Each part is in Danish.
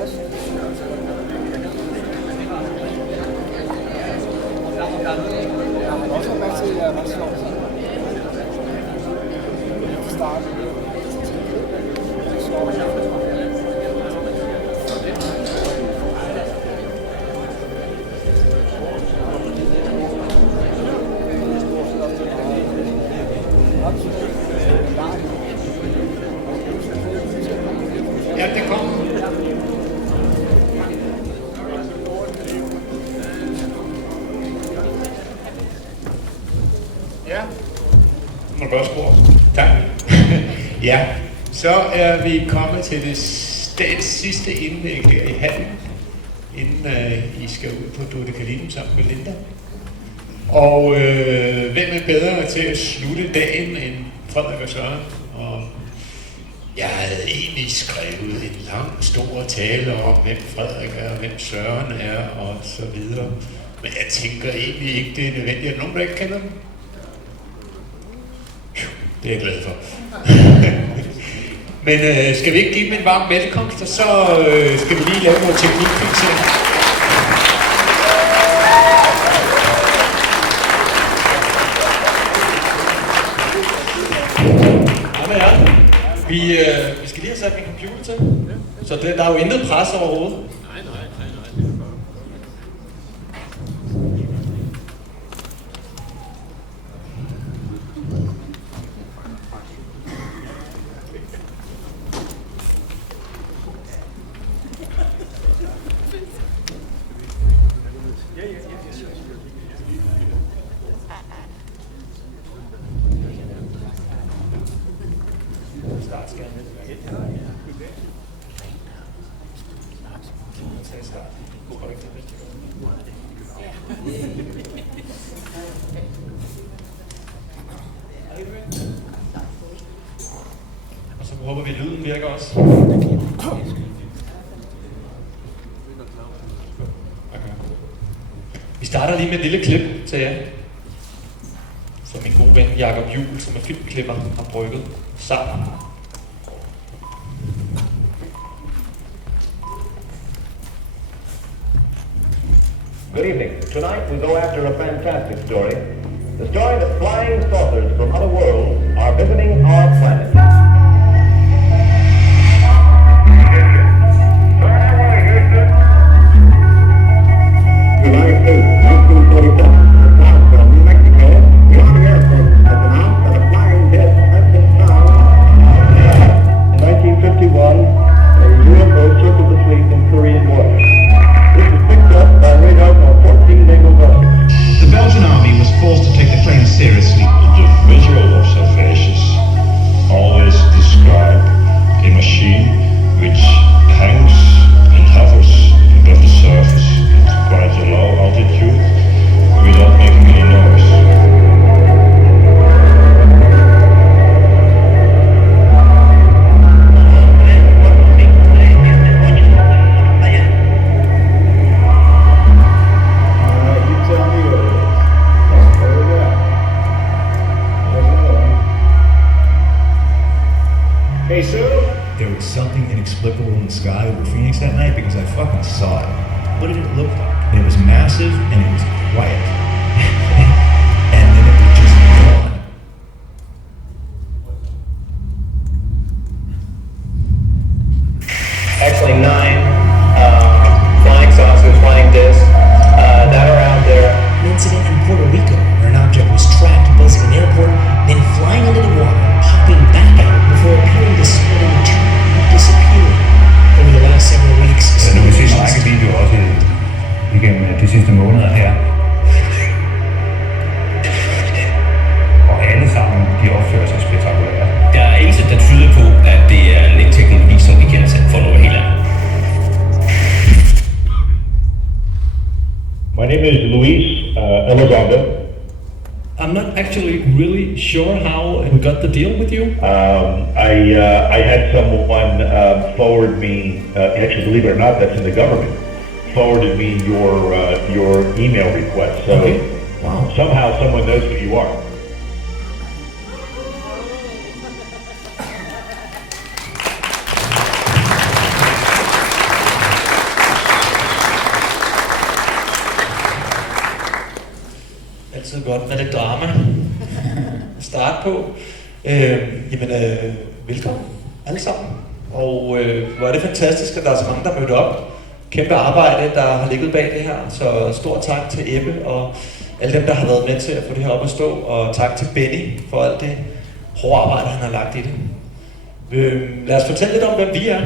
Ja, det kommer. Ja. Må du godt skrue. Tak. Ja, så er vi kommet til det sidste indlæg der i hallen, inden I skal ud på Dodekalinen sammen med Linda. Og hvem er bedre til at slutte dagen end Frederik og Søren? Og jeg havde egentlig skrevet en lang, stor tale om, hvem Frederik er, og hvem Søren er, og så videre. Men jeg tænker egentlig ikke, det er nødvendigt. Er nogen, der ikke kender dem? Det er jeg glad for. Men skal vi ikke give dem en varm velkomst, og så skal vi lige lave noget teknikfiksering. Vi skal lige have sat min computer til, så der er jo intet pres overhovedet. Nej. Og så håber vi, at lyden virker også. Vi starter lige med et lille klip til jer, som min gode ven Jakob Juhl, som er filmklipper, har brygget sammen. Good evening. Tonight we go after a fantastic story. The story that flying saucers from other worlds are visiting our planet. July 8, 1947, a cloud from New Mexico, the Army Air Force has announced that a flying disc has been found. In 1951, a UFO circled the fleet in Korean waters. This was picked up by radar from a 14-naval vessel. The Belgian army was forced to take the claim seriously. The visual observations always describe a machine which hangs and hovers above the surface at quite a low altitude without making any noise. Hey, Sue? There was something inexplicable in the sky over Phoenix that night because I fucking saw it. What did it look like? It was massive and it was quiet. And then it was just gone. Actually 9 flying saucers, flying discs that are out there. An incident in Puerto Rico where an object was tracked buzzing an airport, then flying into the water, popping back out before appearing to split in two and disappearing. Over the last several weeks, Nu vil sige en række videoer også igennem de sidste måneder her. Og alle sammen, de opfører sig spektakulært. Der er intet, der tyder på, at det er en teknologi, som vi kender til for noget helt andet. My name is Luis Elizondo. I'm not actually really sure how we got the deal with you. I had someone forward me, actually believe it or not, that's in the government, forwarded me your email request. So Okay. Wow. somehow someone knows who you are. godt med lidt drama starte på. Velkommen alle sammen. Og hvor er det fantastisk, at der er så mange, der mødte op. Kæmpe arbejde, der har ligget bag det her. Så stor tak til Ebbe og alle dem, der har været med til at få det her op at stå. Og tak til Benny for alt det hårde arbejde, han har lagt i det. Lad os fortælle lidt om, hvem vi er.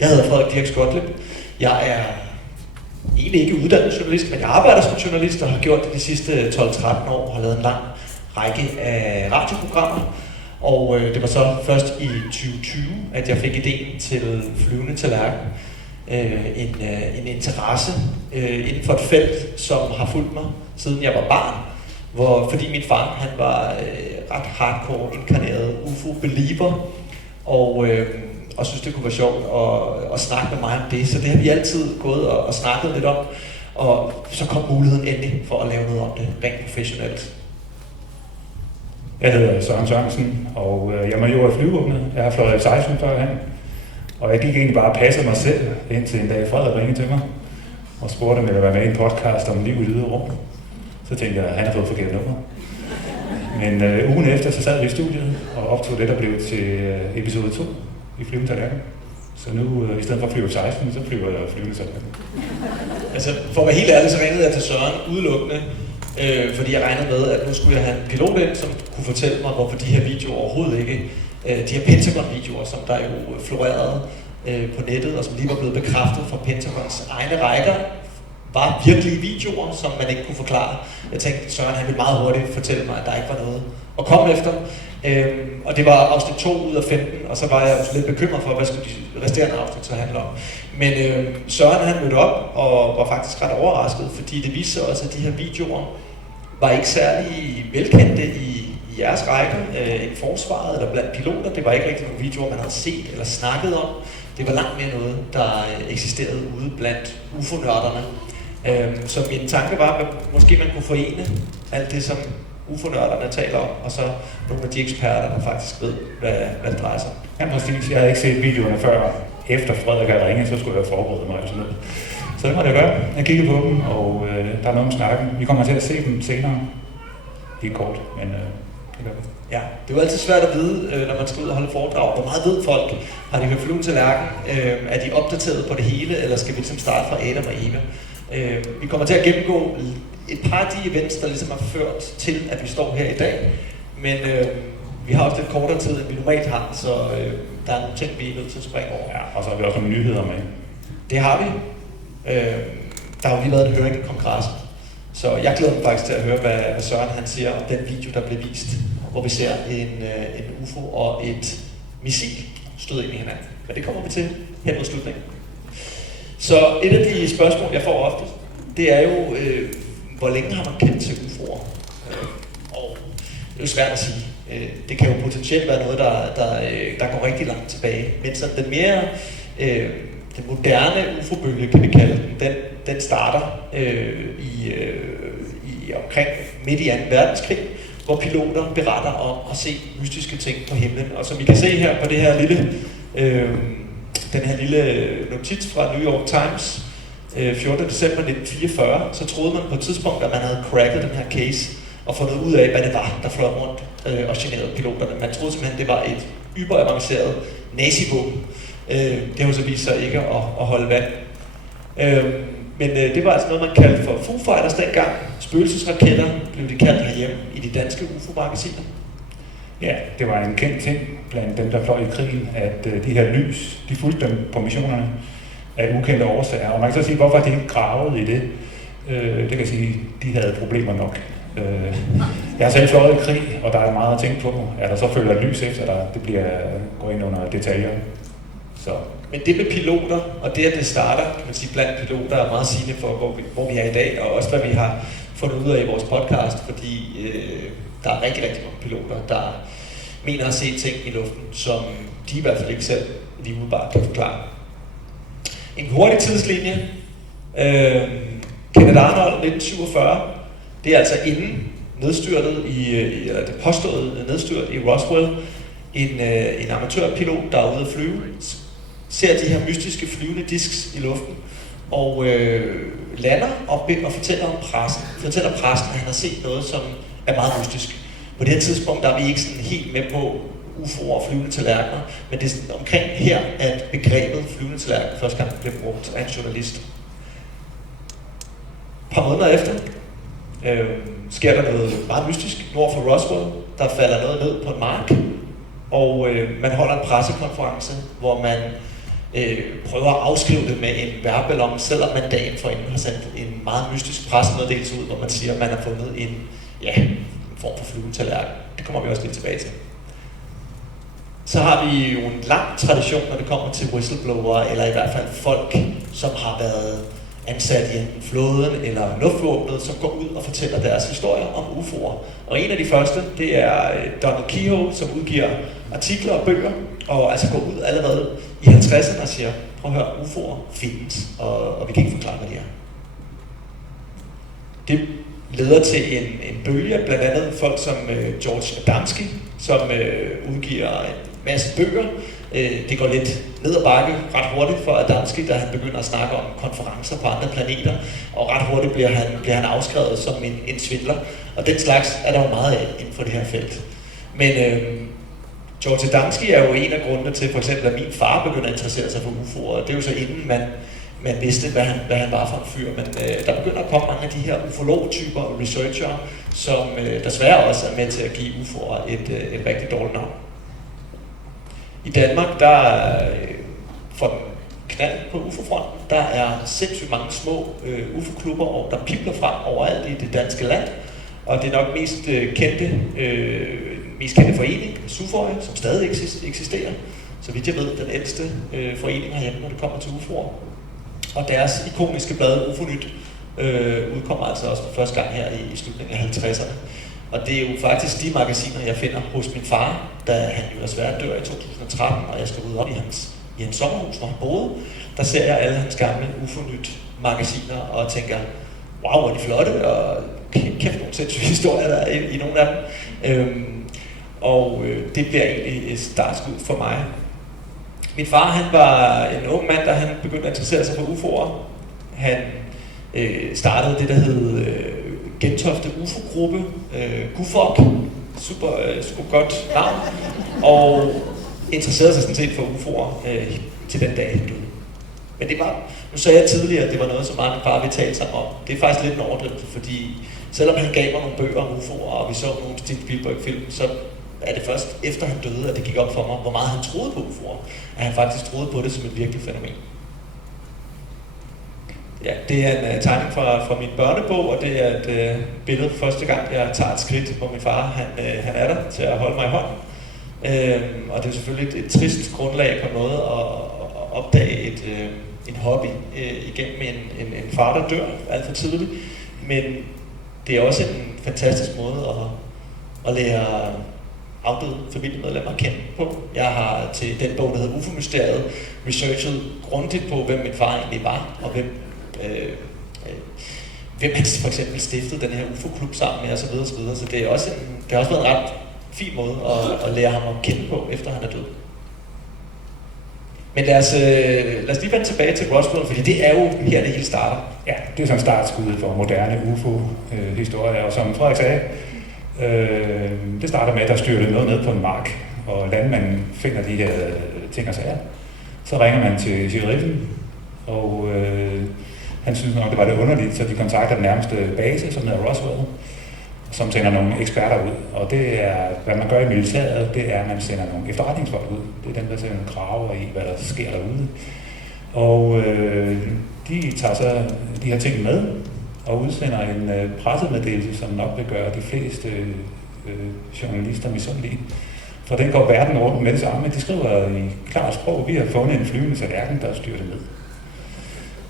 Jeg hedder Frederik Dirk Skotlip. Jeg er egentlig ikke uddannet journalist, men jeg arbejder som journalist og har gjort det de sidste 12-13 år og har lavet en lang række af radioprogrammer. Og det var så først i 2020, at jeg fik idéen til Flyvende Tallerken. En interesse inden for et felt, som har fulgt mig siden jeg var barn. Fordi min far han var ret hardcore inkarneret UFO-believer. Og synes, det kunne være sjovt at snakke med mig om det. Så det har vi altid gået og snakket lidt om. Og så kom muligheden endelig for at lave noget om det, rent professionelt. Jeg hedder Søren Sørensen, og jeg er major i flyvevåbnet. Jeg har fløjet F-16 førhen. Og jeg gik egentlig bare og passede mig selv, indtil en dag Frederik ringede til mig og spurgte, om jeg ville være med i en podcast om liv i det ydre rum. Så tænkte jeg, at han har fået forkert nummer. Men ugen efter, så sad vi i studiet og optog det, der blev til episode 2 i Flyvende Tallerken. Så nu, i stedet for at flyve 16, så flyver jeg Flyvende Tallerken. Altså, for at være helt ærlig, så ringede jeg til Søren udelukkende, fordi jeg regnede med, at nu skulle jeg have en pilot ind, som kunne fortælle mig, hvorfor de her videoer overhovedet ikke, de her Pentagon-videoer, som der jo florerede på nettet, og som lige var blevet bekræftet fra Pentagons egne rækker, var virkelige videoer, som man ikke kunne forklare. Jeg tænkte, Søren han ville meget hurtigt fortælle mig, at der ikke var noget at komme efter. Og det var afsnit 2 ud af 15, og så var jeg også lidt bekymret for, hvad skulle de resterende afsnit så handle om. Men Søren han mødte op og var faktisk ret overrasket, fordi det viste sig også, at de her videoer var ikke særlig velkendte i jeres række, i forsvaret eller blandt piloter. Det var ikke rigtig nogle videoer, man havde set eller snakket om. Det var langt mere noget, der eksisterede ude blandt UFO-nørderne. Så min tanke var, at måske man kunne forene alt det, som UFO-nørderne taler om, og så nogle af de eksperter, der faktisk ved, hvad det drejer sig om. Ja, præcis. Jeg havde ikke set videoerne før. Efter Frederik havde ringet, så skulle jeg forberede mig og sådan noget. Så det måtte jeg gøre. Jeg kiggede på dem, og der er noget om snakken. Vi kommer til at se dem senere. Ikke kort, men det gør vi. Ja, det er jo altid svært at vide, når man skal ud og holde foredrag. Hvor meget ved folk? Har de hørt Flyvende Tallerken? Er de opdateret på det hele, eller skal vi ligesom starte fra Adam og Eva? Vi kommer til at gennemgå et par af de events, der ligesom har ført til, at vi står her i dag. Men vi har også lidt kortere tid, end vi normalt har, så der er nogle ting, vi er nødt til at springe over. Ja, og så har vi også nogle nyheder med. Det har vi. Der har jo lige været en høring i kongressen. Så jeg glæder mig faktisk til at høre, hvad Søren han siger om den video, der blev vist, hvor vi ser en UFO og et missil støde ind i hinanden. Men det kommer vi til hen mod slutningen. Så et af de spørgsmål, jeg får ofte, det er jo, hvor længe har man kendt til UFO'er? Og det er jo svært at sige. Det kan jo potentielt være noget, der går rigtig langt tilbage. Men så den mere, den moderne UFO-bølge, kan vi kalde den starter i omkring midt i 2. verdenskrig, hvor piloter beretter om at se mystiske ting på himlen. Og som I kan se her på det her den her lille notits fra New York Times, 14. december 1944, så troede man på et tidspunkt, at man havde cracket den her case og fundet ud af, hvad det var, der fløj rundt og generede piloterne. Man troede simpelthen, det var et hyperavanceret nazi-våben. Det har jo så vist sig ikke at holde vand. Men det var altså noget, man kaldte for Foo Fighters dengang. Spøgelsesraketter blev det kaldt herhjemme i de danske UFO-magasiner. Ja, det var en kendt ting blandt dem, der fløj i krigen, at de her lys, de fulgte dem på missionerne af ukendte årsager. Og man kan så sige, hvorfor de ikke gravede i det? Det kan sige, de havde problemer nok. Jeg har selv fløjet i krig, og der er meget at tænke på. Er der så følger lys efter dig, det går ind under detaljer. Så. Men det med piloter, og det at det starter, kan man sige, blandt piloter, er meget sigende for, hvor vi er i dag, og også hvad vi har fundet ud af i vores podcast, fordi der er rigtig, rigtig mange piloter, der mener at se ting i luften, som de i hvert fald ikke selv lige udebart kan forklare. En hurtig tidslinje. Kenneth Arnold 1947, det er altså inden nedstyrtet eller det påståede nedstyrt i Roswell. En amatørpilot, der er ude at flyve, ser de her mystiske flyvende disks i luften, og lander og fortæller pressen, at han har set noget, som er meget mystisk. På det her tidspunkt der er vi ikke sådan helt med på UFO'er og flyvende tallerkener, men det er sådan omkring her, at begrebet flyvende tallerken første gang blev brugt af en journalist. Et par måneder efter sker der noget meget mystisk nord for Roswell. Der falder noget ned på en mark, og man holder en pressekonference, hvor man prøver at afskrive det med en vejrballon, selvom man dagen forinden har sendt en meget mystisk pressemeddelelse ud, hvor man siger, at man har fundet en form for flyvende tallerken. Det kommer vi også lidt tilbage til. Så har vi jo en lang tradition, når det kommer til whistleblower, eller i hvert fald folk, som har været ansat i enten flåden eller luftvåbnet, som går ud og fortæller deres historier om UFO'er. Og en af de første, det er Donald Keyhoe, som udgiver artikler og bøger, og altså går ud allerede i 50'erne og siger, prøv at høre, UFO'er findes, og vi kan ikke forklare, hvad de er. Det leder til en bølge, blandt andet folk som George Adamski, som udgiver en masse bøger. Det går lidt ned ad bakke ret hurtigt for Adamski, da han begynder at snakke om konferencer på andre planeter, og ret hurtigt bliver han afskrevet som en svindler. Og den slags er der jo meget af inden for det her felt. Men George Adamski er jo en af grundene til, for eksempel, at min far begynder at interessere sig for UFO'er. Det er jo så inden man vidste, hvad han var for en fyr. Men der begynder at komme mange af de her ufolog-typer og researchere, som desværre også er med til at give UFO'er et rigtig dårligt navn. I Danmark, der for den knald på UFO-fronten, der er sindssygt mange små UFO-klubber, og der pibler frem overalt i det danske land. Og det er nok mest kendte forening, SUFOI, som stadig eksisterer. Så vidt jeg ved, den ældste forening herhjemme, når det kommer til UFO'er. Og deres ikoniske blad UFO-nyt udkommer altså også for første gang her i slutningen af 50'erne. Og det er jo faktisk de magasiner, jeg finder hos min far, da han jo desværre dør i 2013, og jeg skal rydde op i hans sommerhus, hvor han boede. Der ser jeg alle hans gamle UFO-nyt magasiner og tænker, wow, hvor er de flotte, og kæft nogle sindssyge historier, der er i nogle af dem. Det bliver egentlig et startskud for mig. Min far, han var en ung mand, da han begyndte at interessere sig for UFO'er. Han startede det, der hed Gentofte UFO-gruppe, GUFOG, super godt navn, og interesserede sig sådan set for UFO'er til den dag, han døde. Men det var, nu sagde jeg tidligere, at det var noget, som meget min far ville tale sig om. Det er faktisk lidt en overdrivelse, fordi selvom han gav mig nogle bøger om UFO'er, og vi så nogle Steven Spielberg-film, så er det først efter han døde, at det gik op for mig, hvor meget han troede på UFO'er. At han faktisk troede på det som et virkeligt fænomen. Ja, det er en tegning fra min børnebog, og det er et billede for første gang, jeg tager et skridt, hvor min far han er der til at holde mig i hånden. Og det er selvfølgelig et trist grundlag på noget at opdage en hobby igennem en far, der dør alt for tidligt. Men det er også en fantastisk måde at lære afdøde familiemedlemmer at kende på. Jeg har til den bog, der hedder UFO-mysteriet, researchet grundigt på, hvem min far egentlig var, og hvem han for eksempel stiftede den her UFO-klub sammen med, osv. Så det har også været en ret fin måde at lære ham at kende på, efter han er død. Men lad os lige vende tilbage til Roswell, fordi det er jo her, det hele starter. Ja, det er sådan startskuddet for moderne UFO-historier, og som Frederik sagde, det starter med, at der styrter noget ned på en mark, og landmanden finder de her ting og sager. Så ringer man til sheriffen, og han synes nok, det var lidt underligt, så de kontakter den nærmeste base, som hedder Roswell, som sender nogle eksperter ud. Og det er, hvad man gør i militæret, det er, at man sender nogle efterretningsfolk ud. Det er dem, der sender graver i, hvad der sker derude. Og de tager så de her ting med, og udsender en pressemeddelelse, som nok vil gøre de fleste journalister misundelige. For den går verden rundt med det samme. De skriver i klart sprog, vi har fundet en flyvende tallerken, der styrter ned.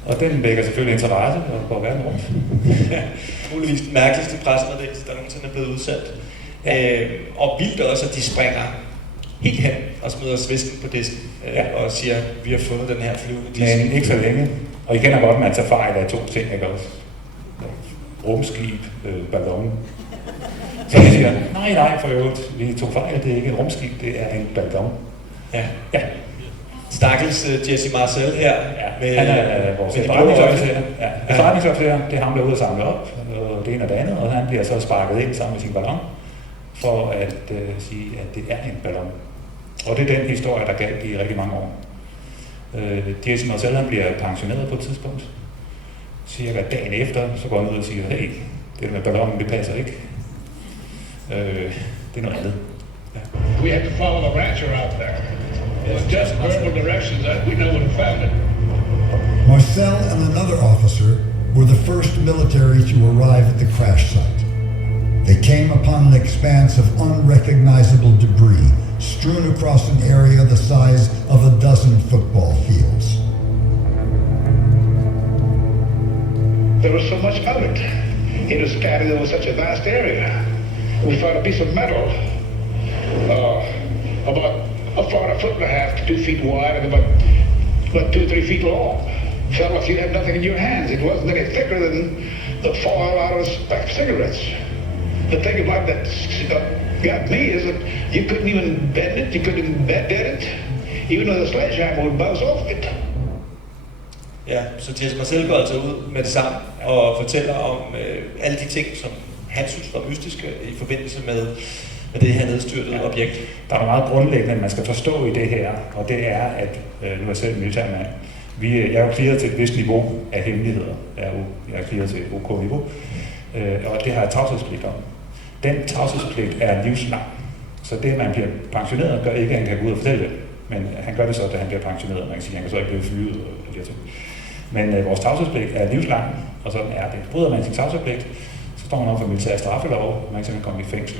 Og den vækker selvfølgelig interesse og går verden rundt. Ja, muligvis den mærkeligste pressemeddelelse, der nogensinde er blevet udsendt. Og vildt også, at de springer helt hen og smider svisken på disken og siger, vi har fundet den her flyvende disk. Men ikke så længe. Og I kender godt, at man tager fejl af 2 ting, ikke også? Rumskib, ballon. Så de siger, nej, for øvrigt, vi tog fejl, det er ikke et rumskib, det er en ballon. Ja. Stakkels Jesse Marcel her. Ja, han er vores efterretningsofficer. Ja, efterretningsofficer, det er ham, der er ude og samle op, og det ene og det andet, og han bliver så sparket ind sammen med sin ballon, for at sige, at det er en ballon. Og det er den historie, der galt i rigtig mange år. Jesse Marcel, han bliver pensioneret på et tidspunkt. Cirka dagen efter, så går han ud og siger, hey, det med ballonen, det passer ikke. Det er noget andet. Ja. We had to follow the rancher out there. It was just verbal directions that we know would have found it. Marcel and another officer were the first military to arrive at the crash site. They came upon an expanse of unrecognizable debris strewn across an area the size of a dozen football fields. There was so much of it. It was scattered over such a vast area. We found a piece of metal, about a foot and a half to 2 feet wide and about 2 or 3 feet long. Felt like you'd have nothing in your hands. It wasn't any thicker than the foil out of a pack of cigarettes. The thing about that got me is that you couldn't even bend it, you couldn't bend it, even though the sledgehammer would bounce off it. Ja, så Jesse Marcel går altså ud med det samme og fortæller om alle de ting, som han synes var mystiske i forbindelse med det her nedstyrtede objekt. Der er meget grundlæggende, man skal forstå i det her, og det er, at nu er jeg selv militærmand. Jeg er jo clearet til et vist niveau af hemmeligheder. Jeg er clearet til OK niveau, og det har jeg tavshedspligt om. Den tavshedspligt er livslang, så det, at man bliver pensioneret, gør ikke, at han kan gå ud og fortælle det. Men han gør det så, da han bliver pensioneret. Man kan sige, at han kan så ikke blive fyret og de her ting. Men vores tavshedspligt er livslang, og sådan er det. Bryder man sin tavshedspligt, så står man over for militær straffelov, og man kan simpelthen komme i fængsel.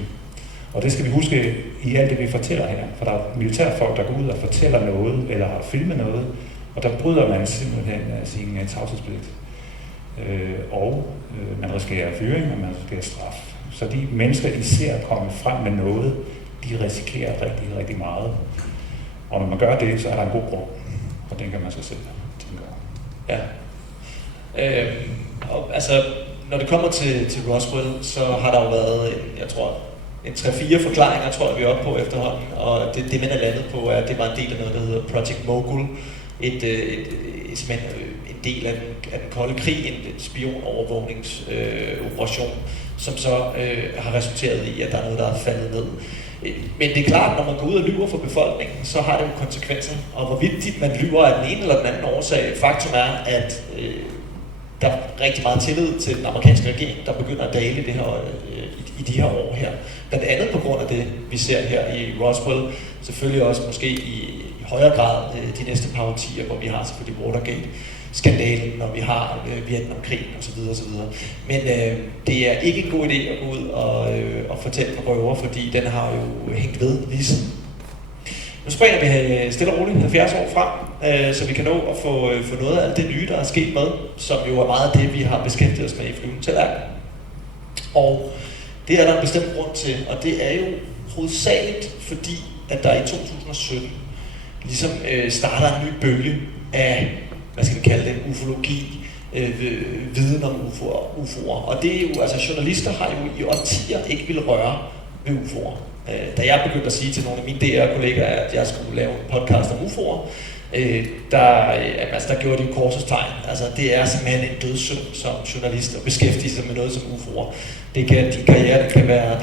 Og det skal vi huske i alt det, vi fortæller her. For der er militærfolk, der går ud og fortæller noget, eller har filmet noget, og der bryder man simpelthen sin tavshedspligt. Man risikerer fyring, og man risikerer straf. Så de mennesker, I ser komme frem med noget, de risikerer rigtig, rigtig meget. Og når man gør det, så er der en god grund, og den kan man så selv tænke over. Ja. Altså, når det kommer til Roswell, så har der jo været, jeg tror, en 3-4 forklaringer, tror jeg, vi er oppe på efterhånden. Og det man er landet på, er, at det var en del af noget, der hedder Project Mogul. Simpelthen en del af den kolde krig, en spionovervågningsoperation, som så har resulteret i, at der er noget, der er faldet ned. Men det er klart, når man går ud og lyver for befolkningen, så har det jo konsekvenser. Og hvorvidt man lyver af den ene eller den anden årsag, faktum er, at der er rigtig meget tillid til den amerikanske regering, der begynder at dale i de her år her. Blandt andet på grund af det, vi ser her i Roswell, selvfølgelig også måske i højere grad de næste par årtier, hvor vi har selvfølgelig Watergate-skandalen, og vi har Vietnamkrigen osv. Men det er ikke en god idé at gå ud og fortælle på røver, fordi den har jo hængt ved lige siden. Nu springer vi stille og roligt 70 år frem, så vi kan nå at få noget af alt det nye, der er sket med, som jo er meget af det, vi har beskæftiget os med i Flyvende Tallerken. Og det er der en bestemt grund til, og det er jo hovedsageligt, fordi at der i 2017 ligesom starter en ny bølge af, hvad skal vi kalde det, ufologi, viden om UFO'er. Og det er jo, altså journalister har jo i årtier ikke ville røre ved UFO'er. Da jeg begyndte at sige til nogle af mine DR-kollegaer, at jeg skulle lave en podcast om UFO'er, der gjorde de jo korsets tegn. Altså, det er simpelthen en dødssynd som journalist at beskæftige sig med noget som UFO'er. Din karriere, den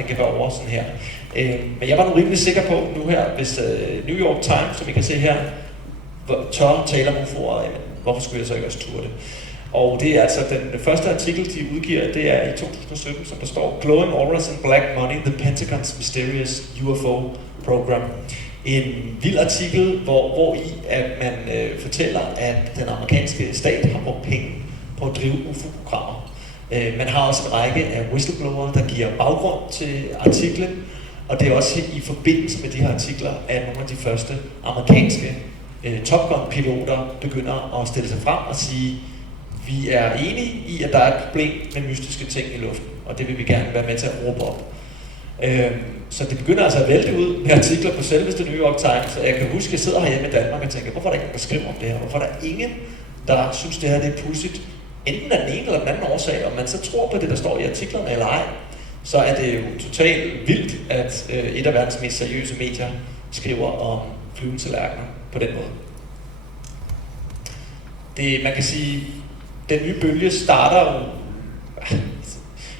kan være over sådan her. Men jeg var nu rimelig sikker på nu her, hvis New York Times, som I kan se her, tør tale om UFO'er, hvorfor skulle jeg så ikke også turde det? Og det er altså den første artikel, de udgiver, det er i 2017, som der står Glowing Auras and Black Money, The Pentagon's Mysterious UFO Program. En vild artikel, hvor i at man fortæller, at den amerikanske stat har brugt penge på at drive UFO-programmer. Man har også en række af whistleblower, der giver baggrund til artiklen, og det er også i forbindelse med de her artikler, at nogle af de første amerikanske Top Gun-piloter begynder at stille sig frem og sige, vi er enige i, at der er et problem med mystiske ting i luften, og det vil vi gerne være med til at råbe op. Så det begynder altså at vælte ud med artikler på selveste New York Times, og jeg kan huske, at jeg sidder herhjemme i Danmark og tænker, hvorfor er der ikke nogen, der skriver om det her? Hvorfor er der ingen, der synes, det her det er pudsigt? Enten af den ene eller den anden årsag, om man så tror på det, der står i artiklerne eller ej, så er det jo totalt vildt, at et af verdens mest seriøse medier skriver om flyvende tallerkener på den måde. man kan sige, den nye bølge starter jo,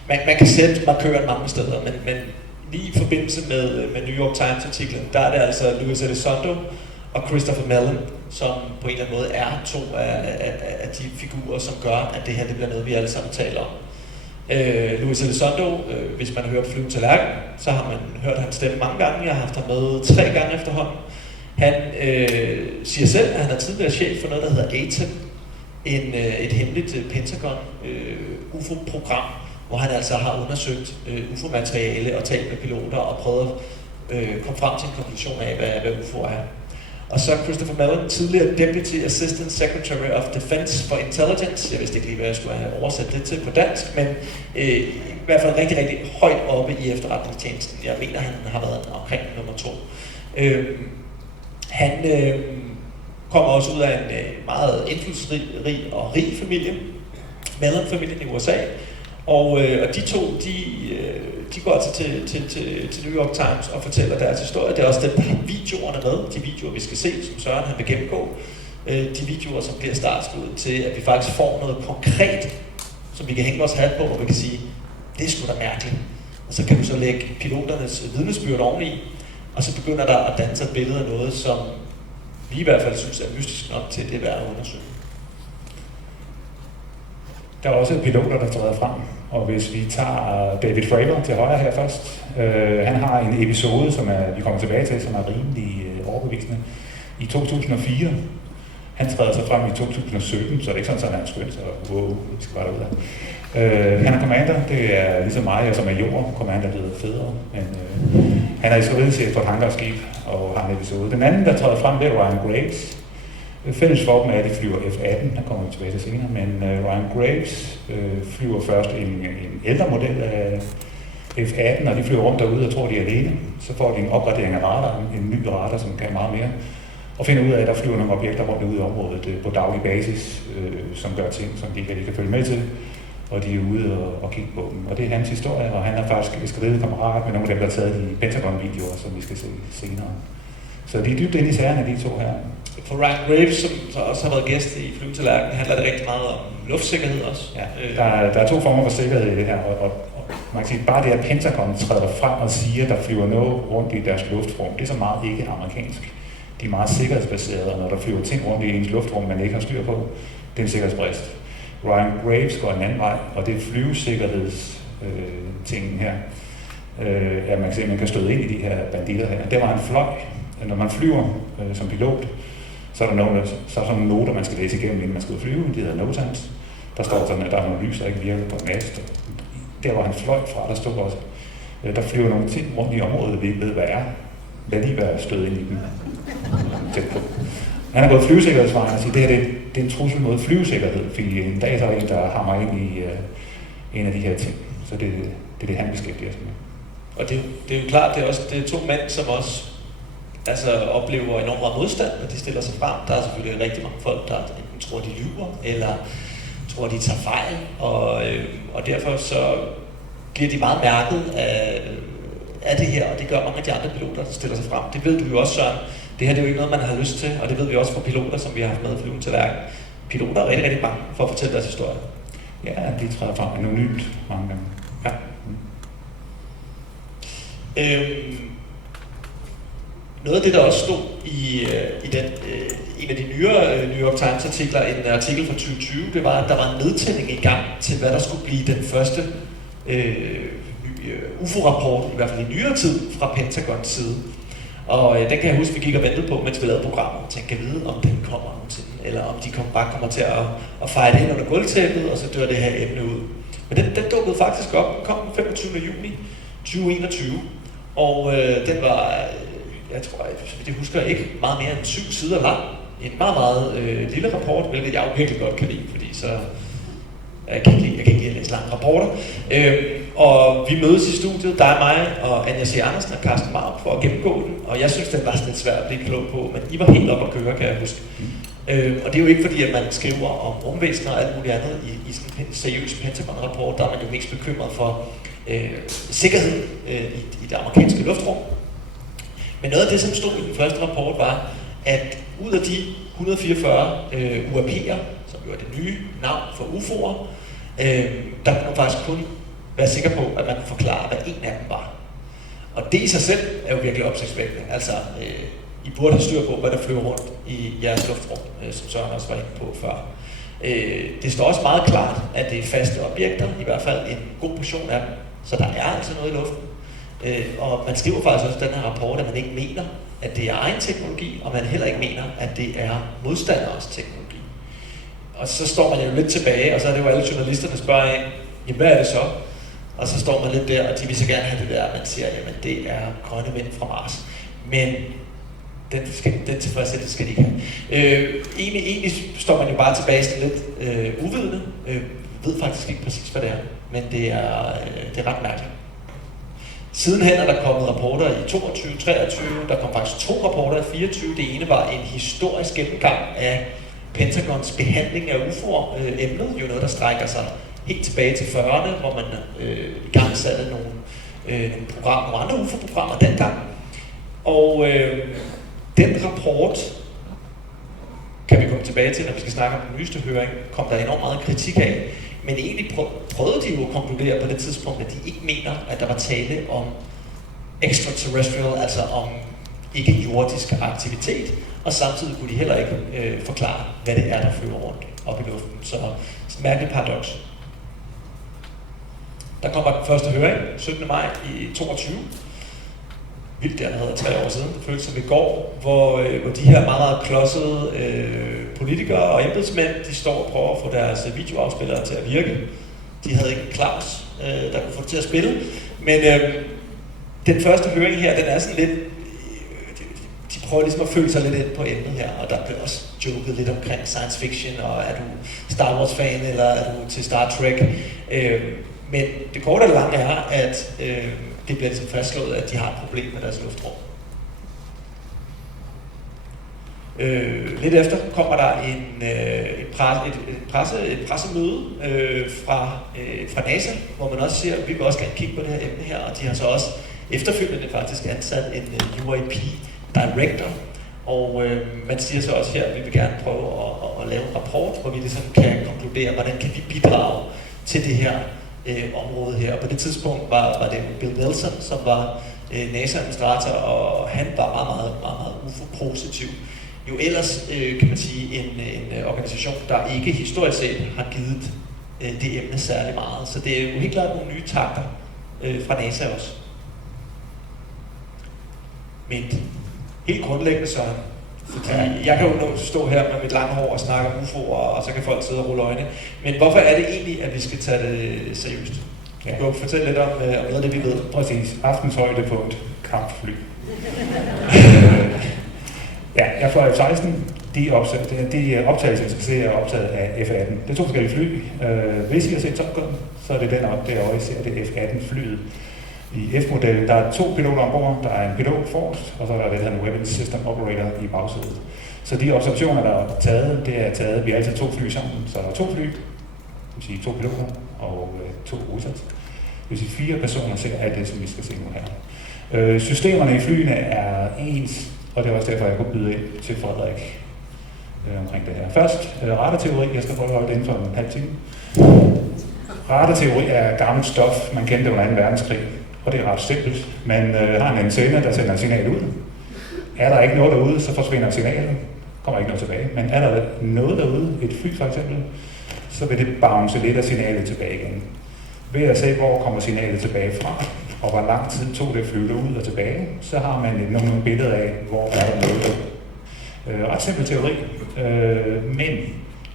man kan sætte markøren mange steder, men lige i forbindelse med New York Times-artiklen, der er det altså Louis Elizondo og Christopher Mellon, som på en eller anden måde er to af de figurer, som gør, at det her det bliver noget, vi alle sammen taler om. Louis Elizondo, hvis man har hørt Flyvende Tallerken, så har man hørt hans stemme mange gange. Jeg har haft ham med 3 gange efterhånden. Han siger selv, at han er tidligere chef for noget, der hedder ATEM, et hemmeligt Pentagon UFO-program, hvor han altså har undersøgt UFO-materiale og talt med piloter og prøvet at komme frem til en konklusion af, hvad UFO er. Og så Christopher Mellon, tidligere Deputy Assistant Secretary of Defense for Intelligence. Jeg vidste ikke lige, hvad jeg skulle have oversat det til på dansk, men i hvert fald rigtig, rigtig højt oppe i efterretningstjenesten. Jeg mener, han har været omkring nummer 2. Han kommer også ud af en meget indflydelsesrig og rig familie, Mellon-familien i USA. Og de to, de går altså til New York Times og fortæller deres historie. Det er også den, der har videoerne med, de videoer, vi skal se, som Søren han vil gennemgå. De videoer, som bliver startskuddet til, at vi faktisk får noget konkret, som vi kan hænge vores hat på, hvor vi kan sige, det er sgu da mærkeligt. Og så kan du så lægge piloternes vidnesbyrd oveni, og så begynder der at danne sig et billede af noget, som vi i hvert fald synes er mystisk nok til det værd at undersøge. Der er også piloter, der træder frem, og hvis vi tager David Fravor til højre her først, han har en episode, som vi kommer tilbage til, som er rimelig overbevisende. I 2004, han træder sig frem i 2017, så det er ikke sådan, at han skønt, så wow, vi skal bare derud af. Han er commander, det er ligesom mig, og som major, commander lyder federe, men han er eskadrillechef på et hangarskib og har en episode. Den anden, der træder frem, det er Ryan Graves. Fælles for dem er, at de flyver F-18, der kommer vi tilbage til senere, men Ryan Graves flyver først en ældre model af F-18, og de flyver rundt derude og tror, de er alene. Så får de en opgradering af radaren, en ny radar, som kan meget mere, og finder ud af, at der flyver nogle objekter rundt ude i området på daglig basis, som gør ting, som de ikke kan følge med til, og de er ude og kigge på dem. Og det er hans historie, og han er faktisk eskadrillekammerat med nogle af dem, der har taget de Pentagon-videoer, som vi skal se senere. Så de er dybt inde i sagerne, de to her. For Ryan Graves, som så også har været gæst i Flyvende Tallerken, handler det rigtig meget om luftsikkerhed også. Ja, der er 2 former for sikkerhed i det her, og man kan sige, bare det, at Pentagon træder frem og siger, at der flyver noget rundt i deres luftrum, det er så meget ikke amerikansk. De er meget sikkerhedsbaserede, og når der flyver ting rundt i ens luftrum, man ikke har styr på, det er en sikkerhedsbrist. Ryan Graves går en anden vej, og det er flyvesikkerhedstingen her. At man kan se, at man kan støde ind i de her banditter her. Det var en fløj. Når man flyver som pilot, så er der nogle noter, man skal læse igennem, inden man skal ud flyve. Det hedder notans. Der står sådan, at der er nogle lys, der ikke virker på en mast. Der var han fløj fra, der stod også. Der flyver nogle ting rundt i området, vi ikke ved, hvad er. Lad lige være stød ind i dem. Tæt på. Han har gået flyvesikkerhedsvejen og siger, det her det er en trussel mod flyvesikkerhed, fordi en dag så er en, der hammer ind i en af de her ting. Så det er det, han beskæftiger sig med. Og det er jo klart, det er 2 mænd, som også oplever enormt meget modstand, når de stiller sig frem. Der er selvfølgelig rigtig mange folk, der enten tror, de lyver, eller tror, de tager fejl, og derfor så bliver de meget mærket af det her, og det gør mange af de andre piloter, der stiller sig frem. Det ved du jo også, Søren. Det her det er jo ikke noget, man har lyst til, og det ved vi også fra piloter, som vi har haft med at Flyvende Tallerken. Piloter er rigtig, rigtig bange for at fortælle deres historie. Ja, de træder frem anonymt mange gange. Ja. Noget af det, der også stod i en af de nyere New York Times artikler, en artikel fra 2020, det var, at der var en nedtælling i gang til, hvad der skulle blive den første UFO-rapport, i hvert fald i nyere tid, fra Pentagons side. Og den kan jeg huske, vi gik og ventede på, mens vi lavede programmet, og tænkte, kan vide, om den kommer nogensinde, eller om de bare kommer til at fejre det ind under gulvtæppet, og så dør det her emne ud. Men den dukkede faktisk op. Den kom den 25. juni 2021, og den var, jeg tror, det husker jeg ikke, meget mere end 7 sider lang. En meget, meget lille rapport, hvilket jeg jo virkelig godt kan lide, fordi så jeg kan ikke lide at læse lange rapporter. Og vi mødes i studiet, dig, mig og Anja C. Andersen og Carsten Mark for at gennemgå den, og jeg synes, den var lidt svært at blive klog på, men I var helt op at køre, kan jeg huske. Og det er jo ikke fordi, at man skriver om rumvæsener og alt muligt andet i sådan en seriøs Pentagon-rapport, der er man jo mest bekymret for sikkerhed i det amerikanske luftrum. Men noget af det, som stod i den første rapport, var, at ud af de 144 UAP'er, som jo er det nye navn for UFO'er, der kunne man faktisk kun være sikker på, at man kunne forklare, hvad en af dem var. Og det i sig selv er jo virkelig opsigtsvækkende. Altså, I burde have styr på, hvad der flyver rundt i jeres luftrum, som Søren også var inde på før. Det står også meget klart, at det er faste objekter, i hvert fald en god portion af dem, så der er altså noget i luften. Og man skriver faktisk også i den her rapport, at man ikke mener, at det er egen teknologi, og man heller ikke mener, at det er modstanderens teknologi. Og så står man jo lidt tilbage, og så er det jo alle journalisterne, der spørger af, jamen hvad er det så? Og så står man lidt der, og de vil så gerne have det der, man siger, jamen det er grønne vind fra Mars. Men den tilfredsstillelse skal de ikke have. Egentlig står man jo bare tilbage sådan lidt uvidende. Ved faktisk ikke præcis, hvad det er, men det er ret mærkeligt. Sidenhen er der kommet rapporter i 22, 23, der kom faktisk 2 rapporter i 24. Det ene var en historisk gennemgang af Pentagons behandling af UFO'er. Emnet jo noget, der strækker sig helt tilbage til 40'erne, hvor man igangsatte nogle programmer, nogle andre UFO-programmer dengang. Og den rapport kan vi komme tilbage til, når vi skal snakke om den nyeste høring, kom der enormt meget kritik af. Men egentlig prøvede de jo at konkludere på det tidspunkt, at de ikke mener, at der var tale om extraterrestrial, altså om ikke-jordisk aktivitet, og samtidig kunne de heller ikke forklare, hvad det er, der flyver rundt op i luften. Så et mærkeligt paradoks. Der kommer den første høring, 17. maj i 22. Vildt, det havde 3 år siden, det føltes som i går, hvor de her meget, meget klodsede politikere og embedsmænd, de står og prøver at få deres videoafspillere til at virke. De havde ikke Claus, der kunne få det til at spille. Men den første høring her, den er sådan lidt, de prøver ligesom at føle sig lidt ind på emnet her, og der bliver også joket lidt omkring science fiction, og er du Star Wars fan, eller er du til Star Trek? Men det korte og lange er, at det bliver ligesom fastslået, at de har et problem med deres luftrum. Lidt efter kommer der et pressemøde fra NASA, hvor man også siger, at vi vil også gerne kigge på det her emne her, og de har så også efterfølgende faktisk ansat en UAP director, og man siger så også her, at vi vil gerne prøve at lave en rapport, hvor vi ligesom kan konkludere, hvordan kan vi bidrage til det her område her. Og på det tidspunkt var det Bill Nelson, som var NASA-administrator, og han var meget, meget, meget UFO-positiv. Jo ellers, kan man sige, en organisation, der ikke historisk set har givet det emne særlig meget. Så det er jo helt klart nogle nye takter fra NASA også. Men helt grundlæggende så, fordi jeg kan jo stå her med mit lange hår og snakke om UFO'er, og så kan folk sidde og rulle øjne. Men hvorfor er det egentlig, at vi skal tage det seriøst? Kan du fortælle lidt om noget af det, vi ved? Præcis. Aftens højdepunkt. Kampfly. Ja, jeg får F-16. De optagelser er optaget af F-18. Det er 2 forskellige fly. Hvis I har set Top Gun, så er det den op derovre, I ser det F-18-flyet. I F-modellen, der er 2 piloter ombord, der er en pilot forrest, og så er der det her Weapons System Operator i bagsædet. Så de observationer, der er taget, vi har altid 2 fly sammen, så der er 2 fly, det vil sige 2 piloter og 2 russere. Det vil sige 4 personer ser alt det, som vi skal se nu her. Systemerne i flyene er ens, og det er også derfor, jeg kunne byde ind til Frederik omkring det her. Først, radarteori, jeg skal prøve at holde det inden for en halv time. Radarteori er gammelt stof, man kendte under 2. verdenskrig. Og det er ret simpelt. Man har en antenne, der sender et signal ud. Er der ikke noget derude, så forsvinder signalet. Kommer ikke noget tilbage. Men er der noget derude, et fly for eksempel, så vil det bounce lidt af signalet tilbage igen. Ved at se, hvor kommer signalet tilbage fra, og hvor lang tid tog det at flyve ud og tilbage, så har man nogle billeder af, hvor er der noget. Ret simpel teori, men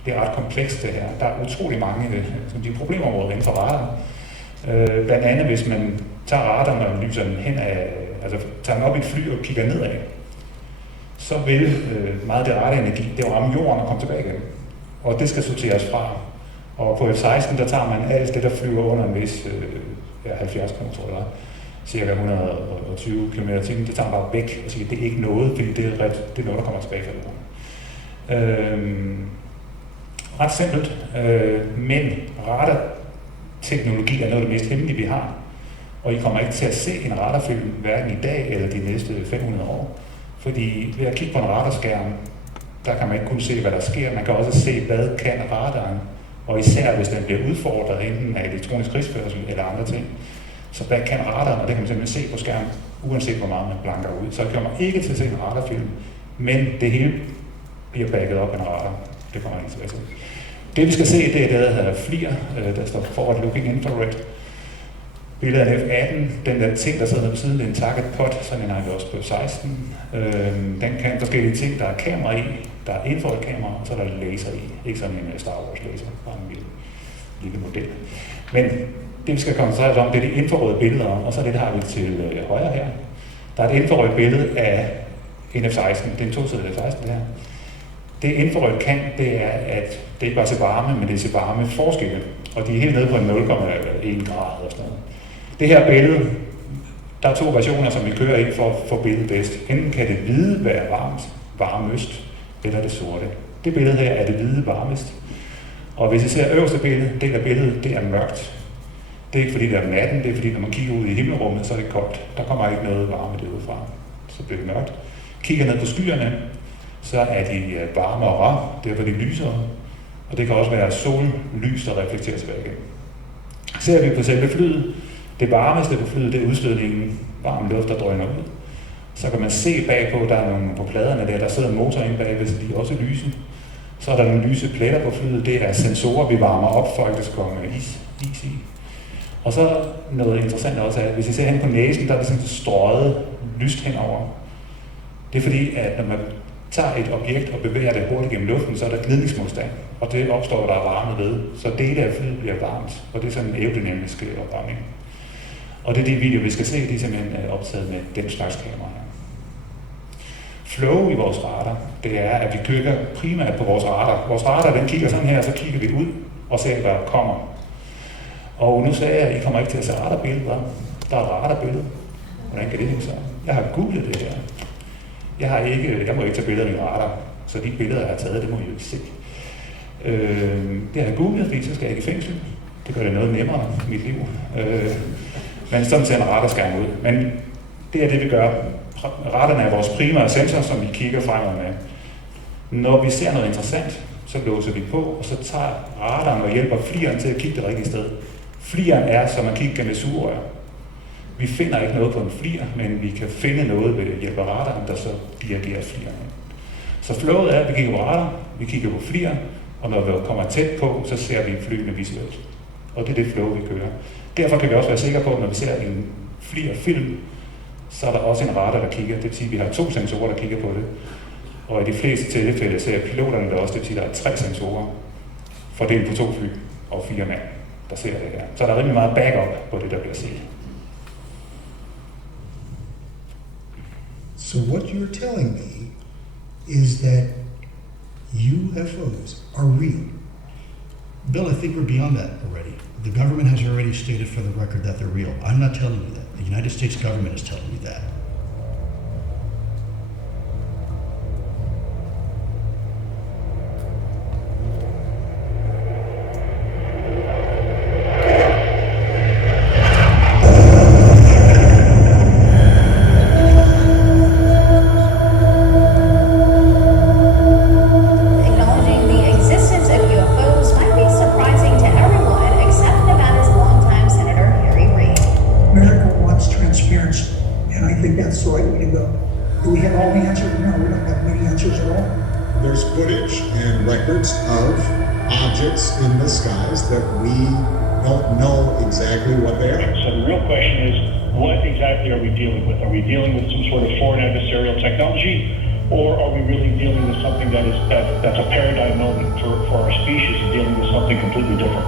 det er ret komplekst det her. Der er utrolig mange de problemområder inden for radar. Blandt andet, hvis man tager radaren og lyser den hen af, altså tager den op i et fly og kigger nedad, så vil meget af det radarenergi, det vil ramme jorden og komme tilbage igen. Og det skal sorteres fra. Og på F-16, der tager man alt det, der flyver under en vis 70 km, tror jeg, cirka 120 km/t, det tager man bare væk og siger, det er ikke noget, fordi det er noget, der kommer tilbage fra jorden. Ret simpelt, men radarteknologi er noget af det mest hemmelige, vi har. Og I kommer ikke til at se en radarfilm hverken i dag eller de næste 500 år. Fordi ved at kigge på en radarskærm, Der kan man ikke kun se, hvad der sker. Man kan også se, hvad kan radaren. Og især hvis den bliver udfordret enten af elektronisk krigsførsel eller andre ting. Så hvad kan radaren, og det kan man simpelthen se på skærmen, uanset hvor meget man blanker ud. Så det kommer ikke til at se en radarfilm, men det hele bliver bagget op af en radar. Det kommer ikke tilbage til. Det vi skal se, det er det, der hedder FLIR, der står Forward Looking Infrared. Billedet af F-18, den der ting, der sidder nede på siden, det er en target pod, sådan en har vi også på 16. Den kan forskellige ting, der er kamera i, der er infrarødt kamera, og så er der laser i. Ikke sådan en Star Wars laser, bare en lille model. Men det vi skal koncentrere os om, det er de infrarøde billeder, og så det har vi til højre her. Der er et infrarødt billede af en F-16, det er en tosidet F-16 her. Det infrarødt kan, det er, at det ikke bare til varme, men det er til varme forskelle. Og de er helt nede på 0,1 grad og sådan noget. Det her billede, der er 2 versioner, som vi kører i for at få billedet bedst. Enten kan det hvide være varmest, eller det sorte. Det billede her er det hvide varmest. Og hvis I ser øverste billede, del af billedet, det er mørkt. Det er ikke fordi det er natten, det er fordi når man kigger ud i himmelrummet, så er det koldt. Der kommer ikke noget varme derudfra, så bliver det mørkt. Kigger ned på skyerne, så er de varmere, derfor de lysere. Og det kan også være sollys, der reflekterer tilbage igen. Ser vi på selve flyet, det varmeste på flyet, det er udstødningen, varm luft, der drøner ud. Så kan man se bagpå, der er nogle på pladerne der sidder en motor inde bagved, så de er også lyse. Så er der nogle lyse pletter på flyet, det er sensorer, vi varmer op, for at det skal komme is i. Og så noget interessant også er, at hvis I ser hen på næsen, der er det sådan strøget lyst henover. Det er fordi, at når man tager et objekt og bevæger det hurtigt gennem luften, så er der glidningsmodstand, og det opstår der varme ved. Så dele af flyet bliver varmt, og det er sådan en aerodynamisk opvarmning. Og det er de videoer, vi skal se, de er simpelthen optaget med den slags kamera her. Flow i vores radar, det er, at vi kigger primært på vores radar. Vores radar, den kigger sådan her, og så kigger vi ud og ser, hvad der kommer. Og nu sagde jeg, at I kommer ikke til at se radarbilleder. Der er et radarbillede. Hvordan kan det hænge sammen? Jeg har googlet det her. Jeg må ikke tage billeder af min radar, så de billeder, jeg har taget, det må I jo ikke se. Det har jeg googlet, fordi så skal jeg ikke i fængsel. Det gør det noget nemmere i mit liv. Men sådan ser en radarskærm ud. Men det er det, vi gør. Radaren er vores primære sensor, som vi kigger fremad med. Når vi ser noget interessant, så låser vi på, og så tager radaren og hjælper FLIR'en til at kigge det rigtige sted. FLIR'en er, som man kigger med sugerør. Vi finder ikke noget på en FLIR, men vi kan finde noget ved hjælp af radaren, der så dirigerer FLIR'en. Så flowet er, at vi kigger på radar, vi kigger på FLIR, og når vi kommer tæt på, så ser vi flyene visuelt. Og det er det flow, vi kører. Derfor kan vi også være sikre på, at når vi ser en FLIR-film, så er der også en radar, der kigger. Det vil sige, at vi har 2 sensorer, der kigger på det. Og i de fleste tilfælde ser piloterne det også, det vil sige, at der er 3 sensorer fordelt på 2 fly og 4 mand, der ser det her. Så der er rimelig meget backup på det, der bliver set. So what you're telling me is that UFOs are real. Bill, I think we're beyond that already. The government has already stated for the record that they're real. I'm not telling you that. The United States government is telling me that. In the skies that we don't know exactly what they are. So the real question is, what exactly are we dealing with? Are we dealing with some sort of foreign adversarial technology, or are we really dealing with something that's a paradigm moment for our species and dealing with something completely different?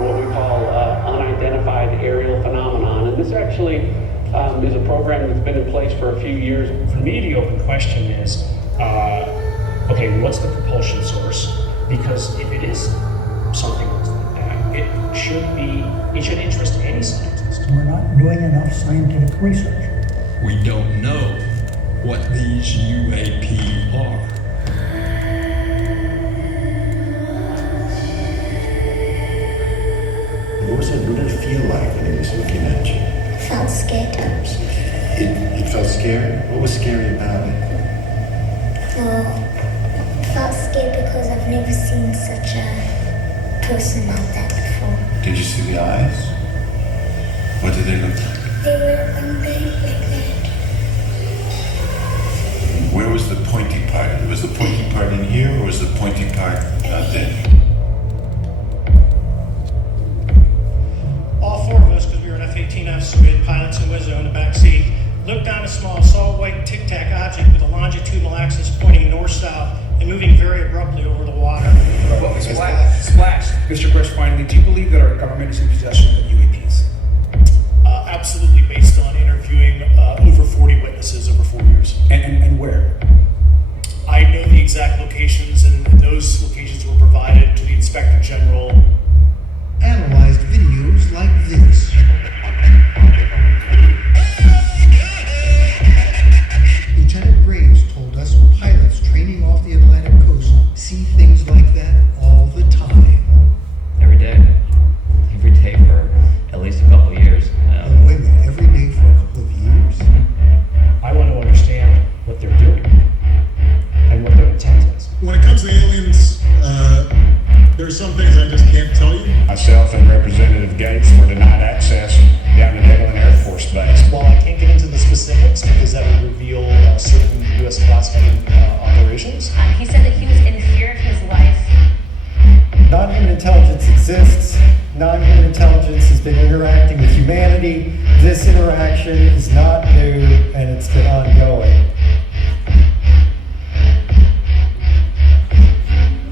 What we call unidentified aerial phenomenon, and this actually is a program that's been in place for a few years. For me, the open question is, okay, what's the propulsion source? Because if it is something like that, it should interest any scientist. We're not doing enough scientific research. We don't know what these UAP are. What did it feel like when it was looking at you? I felt scared. It felt scary? What was scary about it? felt scared because I've never seen such a person like that before. Did you see the eyes? What did they look like? They were red like that. Where was the pointy part? Was the pointy part in here, or was the pointy part there? All four of us, because we were in F-18F, so we had pilots and Wizzo in the back seat, looked down a small, saw a white tic-tac object with a longitudinal axis pointing north-south and moving very abruptly over the water. Well, Splash. Mr. Bush, finally, do you believe that our government is in possession of UAPs? Absolutely, based on interviewing over 40 witnesses over 4 years. And where? I know the exact locations, and those locations were provided to the Inspector General. Analyzed videos like this. Lieutenant Graves told us pilots training off the Atlantic coast see things like that all the time. Every day for at least a couple of years. And women every day for a couple of years. I want to understand what they're doing and what their intent is. When it comes to aliens, there are some things I just can't tell you. Myself and Representative Gates were denied access down to Dillon Air Force Base. While I can't get into the specifics because that would reveal certain U.S. classified operations. He said that he was in fear of his life. Non-human intelligence exists. Non-human intelligence has been interacting with humanity. This interaction is not new, and it's been ongoing.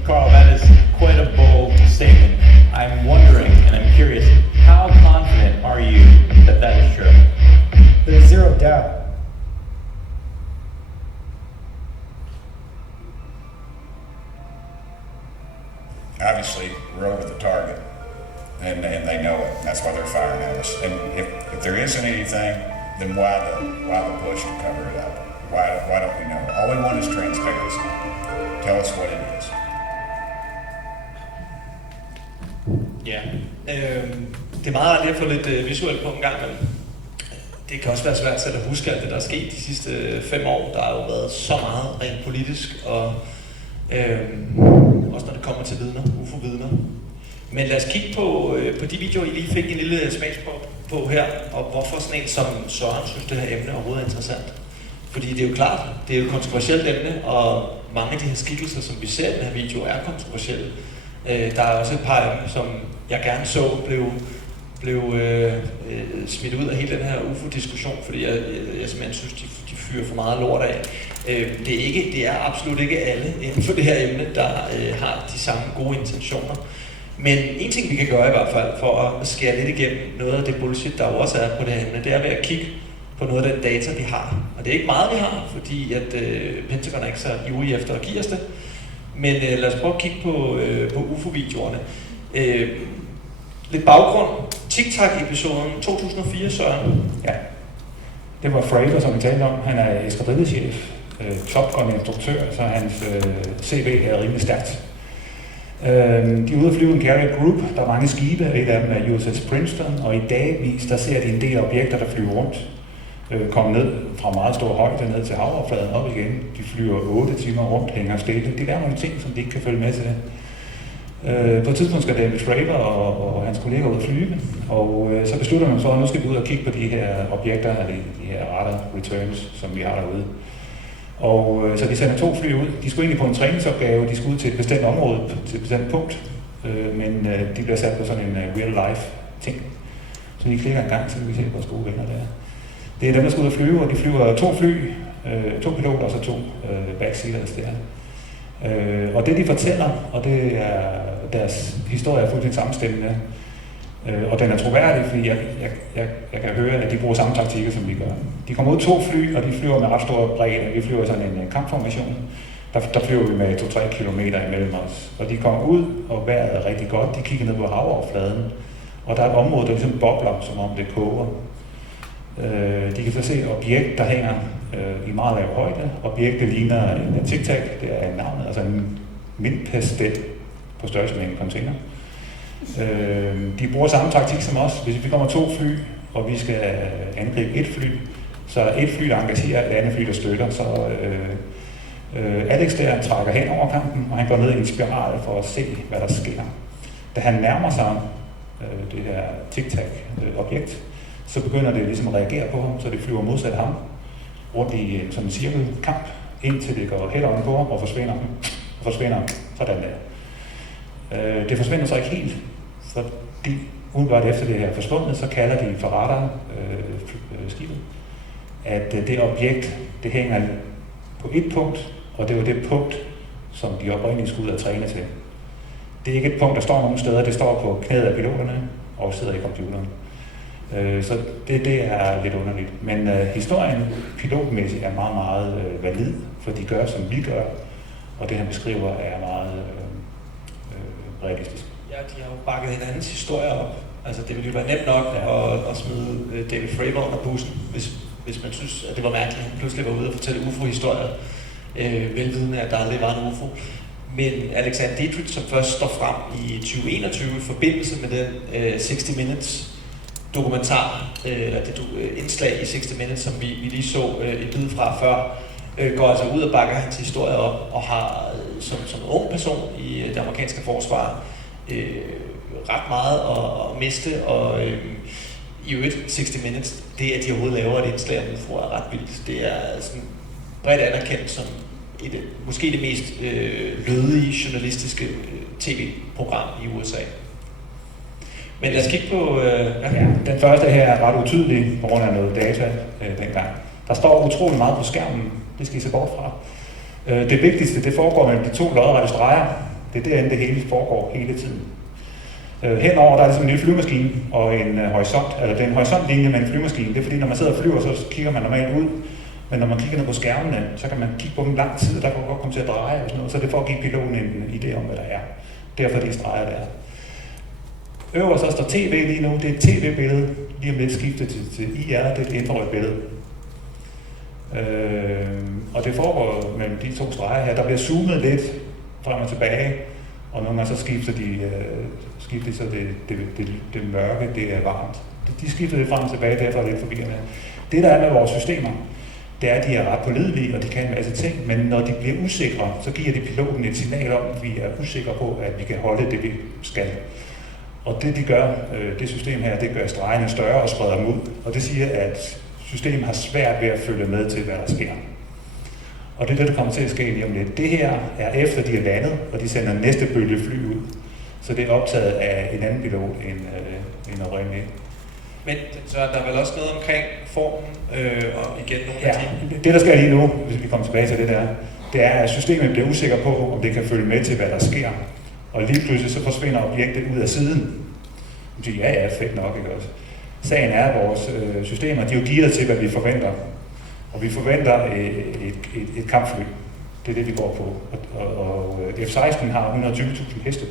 Carl, that is quite a bold statement. I'm wondering, and I'm curious, how confident are you that that is true? There's zero doubt. Obviously, we're over the target, and they know it. That's why they're firing at us. And if there isn't anything, then why the push to cover it up? Why don't we know? All we want is transparency. Tell us what it is. Ja, det er meget rart at få lidt visuelt på en gang, men det kan også være svært selv at huske alt det, der er sket de sidste 5 år. Der har jo været så meget rent politisk, og også når det kommer til vidner, UFO-vidner. Men lad os kigge på de videoer, I lige fik en lille smagsprøve på her, og hvorfor sådan en som Søren synes, det her emne overhovedet er interessant. Fordi det er jo klart, det er jo et kontroversielt emne, og mange af de her skikkelser, som vi ser i den her video, er kontroversielle. Der er også et par af dem, som jeg gerne så blev smidt ud af hele den her UFO-diskussion, fordi jeg simpelthen synes, de fyrer for meget lort af. Det er absolut ikke alle inden for det her emne, der har de samme gode intentioner. Men en ting, vi kan gøre i hvert fald, for at skære lidt igennem noget af det bullshit, der også er på det her emne, det er ved at kigge på noget af den data, vi har. Og det er ikke meget, vi har, fordi at Pentagon er ikke så ivrig efter at give os det. Men lad os prøve at kigge på UFO-videoerne. Lidt baggrund. TikTok-episoden 2004, Søren. Ja, det var Fravor, som vi talte om. Han er eskadrillechef, Top Gun-instruktør, så hans CV er rimelig stærkt. De er ude at flyve en carrier group. Der er mange skibe, et af dem er USS Princeton, og i dagvis der ser de en del objekter, der flyver rundt. Kommer ned fra meget stor højde ned til havoverfladen op igen. De flyver 8 timer rundt, hænger stille. De laver nogle ting, som de ikke kan følge med til. På et tidspunkt skal David Fravor og hans kolleger ud at flyve, og så beslutter man så, at nu skal vi ud og kigge på de her objekter, eller de her radar returns, som vi har derude. Og så de sender 2 fly ud. De skulle egentlig på en træningsopgave, de skulle ud til et bestemt område, til et bestemt punkt, men de bliver sat på sådan en real-life ting. Så de klikker en gang, så kan vi se vores gode venner der. Det er dem, der skal ud og flyve, og de flyver 2 fly, 2 piloter og så 2 backseaters der. Og det de fortæller, og det er deres historie er fuldstændig sammenstemmende, og den er troværdig, fordi jeg kan høre, at de bruger samme taktikker, som vi gør. De kommer ud 2 fly, og de flyver med ret stor bredde. Vi flyver sådan en kampformation. Der flyver vi med 2-3 kilometer imellem os. Og de kommer ud, og vejret er rigtig godt. De kigger ned på havoverfladen, og der er et område, der ligesom bobler, som om det koger. De kan så se et objekt, der hænger i meget lav højde. Objektet ligner en tic-tac, det er navnet, altså en mintpastet på størrelse med en container. De bruger samme taktik som os. Hvis vi kommer 2 fly, og vi skal angribe 1 fly, så er 1 fly, der engagerer, et andet fly, der støtter, så Alex der trækker hen over kampen, og han går ned i en spiral for at se, hvad der sker. Da han nærmer sig det her tic-tac-objekt, så begynder det ligesom at reagere på ham, så det flyver modsat ham rundt i sådan en cirkelkamp, indtil det går helt op på ham og forsvinder sådan der. Det forsvinder så ikke helt, fordi umiddelbart efter det her forsvundet, så kalder de for radarskibet, at det objekt, det hænger på et punkt, og det var det punkt, som de oprindeligt skulle ud og træne til. Det er ikke et punkt, der står nogen steder, det står på knæet af piloterne og sidder i computeren. Så det er lidt underligt. Men historien pilotmæssigt er meget, meget valid, for de gør, som vi gør, og det han beskriver er meget realistisk. Ja, de har jo bakket hinandens historier op. Altså det ville jo være nemt nok at smide David Fravor under bussen, hvis man synes, at det var mærkeligt, at han pludselig var ude og fortælle UFO-historier, velvidende, at der aldrig var en UFO. Men Alexander Dietrich, som først står frem i 2021 i forbindelse med den 60 Minutes dokumentar, eller det indslag i 60 Minutes, som vi lige så et bid fra før, går altså ud og bakker hans historie op, og har som ung person i det amerikanske forsvar ret meget at miste, og i øvrigt 60 Minutes, det at de overhovedet laver et indslag om UFO er ret vildt. Det er sådan bredt anerkendt som måske det mest lødige journalistiske tv-program i USA. Men lad os kigge på... Den første her er ret utydelig på grund af noget data dengang. Der står utrolig meget på skærmen. Det skal I se bort fra. Det vigtigste, det foregår mellem de to lodrette streger. Det er derinde, det hele foregår hele tiden. Henover der er ligesom en lille flyvemaskine og en horisont, eller det er en horisontlinje med en flyvemaskine. Det er fordi, når man sidder og flyver, så kigger man normalt ud. Men når man kigger ned på skærmene, så kan man kigge på dem lang tid, og der kan godt komme til at dreje og sådan noget. Så det får at give piloten en idé om, hvad der er. Derfor de streger der. Øverst så står TV lige nu. Det er et tv-billede. Lige om lidt skiftet til IR. Det er et infrarødt billede. Og det foregår mellem de to streger her. Der bliver zoomet lidt frem og tilbage. Og nogle gange så skifter så det mørke, det er varmt. De skifter lidt frem og tilbage, derfor er det lidt forvirrende. Det der er med vores systemer, det er, at de er ret pålidelige, og de kan en masse ting, men når de bliver usikre, så giver de piloten et signal om, at vi er usikre på, at vi kan holde det, vi skal. Og det de gør, det system her, det gør stregene større og spreder dem ud, og det siger, at systemet har svært ved at følge med til, hvad der sker. Og det er det, der kommer til at ske lige om lidt. Det her er efter, de er landet, og de sender næste bølge fly ud. Så det er optaget af en anden pilot end oprindeligt. Men så er der vel også noget omkring formen, og igen nogle af de... Det der sker lige nu, hvis vi kommer tilbage til det der, det er, at systemet bliver usikker på, om det kan følge med til, hvad der sker. Og lige pludselig så forsvinder objektet ud af siden. Man siger, ja, fedt nok, ikke også? Sagen er, at vores systemer, de er jo gearet til, hvad vi forventer. Og vi forventer et kampfly. Det er det, vi går på. Og F-16 har 120.000 heste.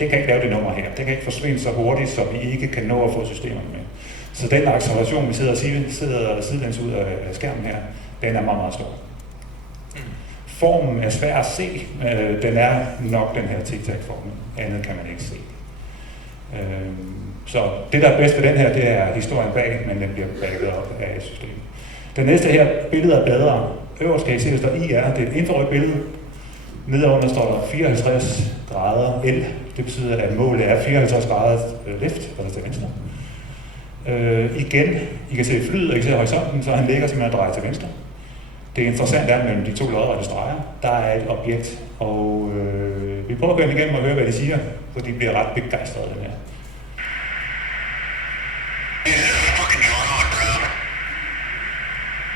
Det kan ikke lave det nummer her. Det kan ikke forsvinde så hurtigt, så vi ikke kan nå at få systemerne med. Så den acceleration, vi sidder sidelæns ud af skærmen her, den er meget, meget stor. Formen er svær at se. Den er nok den her tic-tac-formen. Andet kan man ikke se. Så det, der er bedst ved den her, det er historien bag, men den bliver bagget op af et system. Den næste her billede er bedre. Øverst kan I se, der står IR. Det er et infrarødt billede. Nedenunder står der 54 grader L. Det betyder, at målet er 54 grader left, eller til venstre. Igen, I kan se flyet, og I kan se horisonten, så han ligger simpelthen og drejer til venstre. Det interessante er mellem de to lodrette streger, der er et objekt, og vi prøver at gå ind igennem og høre, hvad de siger, for de bliver ret begejstrede den her.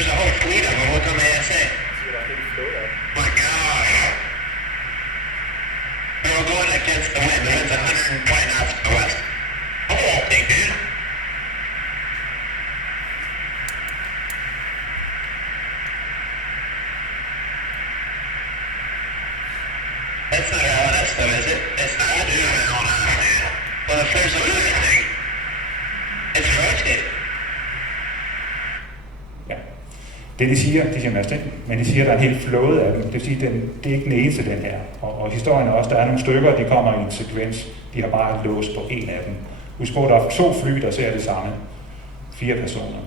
There's a whole fleet of them. Look on the ASA. My gosh. They were going against the wind. The wind's 120 knots to the west. Look at that thing, dude. That's not LNS though, is it? It's not. I do have LNS, man. Well, if there's a moving thing, it's rotating. Det de siger en masse ting, men de siger, at der er en hel flåde af dem. Det vil sige, at det er ikke den eneste, den her. Og historien er også, der er nogle stykker, de kommer i en sekvens. De har bare låst på en af dem. Husk på, at der er 2 fly, der ser det samme. 4 personer.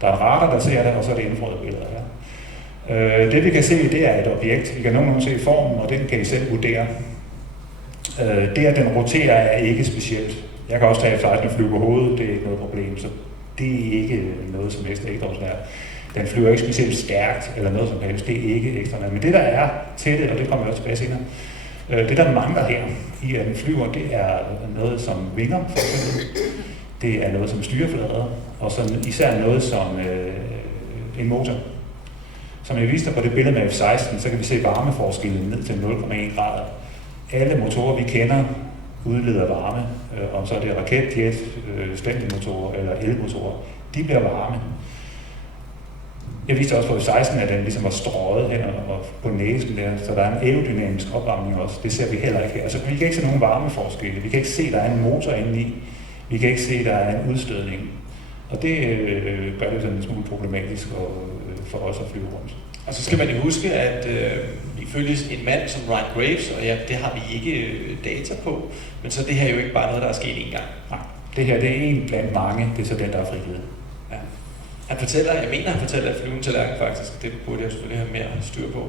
Der er en radar, der ser det, og så er det infrarøde billeder her. Det vi kan se, det er et objekt. Vi kan nogenlunde se formen, og den kan I selv vurdere. Det, at den roterer, er ikke specielt. Jeg kan også tage F-16 flyve på hovedet, det er ikke noget problem, så det er ikke noget som helst ekstraordinært. Den flyver ikke specielt stærkt eller noget som helst, det er ikke ekstraordinært. Men det, der er til det, og det kommer jeg også tilbage senere, det, der mangler her i, at den flyver, det er noget som vinger, for eksempel. Det er noget som styreflader, og så især noget som en motor. Som jeg viste på det billede med F-16, så kan vi se varmeforskellen ned til 0,1 grader. Alle motorer, vi kender, udleder varme, om så er det raket, jet, stændelmotorer eller elmotorer, de bliver varme. Jeg viste også på F-16, at den ligesom var strøget hen og på næsen der, så der er en aerodynamisk opvarmning også. Det ser vi heller ikke her. Altså, vi kan ikke se nogen varmeforskelle. Vi kan ikke se, at der er en motor inde i. Vi kan ikke se, at der er en udstødning. Og det gør det sådan en smule problematisk for os at flyve rundt. Og så skal man jo huske, at ifølge en mand som Ryan Graves, og ja, det har vi ikke data på, men så det her er jo ikke bare noget, der er sket én gang. Nej, det her det er en blandt mange, det er så den, der er frigivet. Ja. Han fortæller, at flyvende tallerken faktisk, det burde jeg selvfølgelig have mere styr på,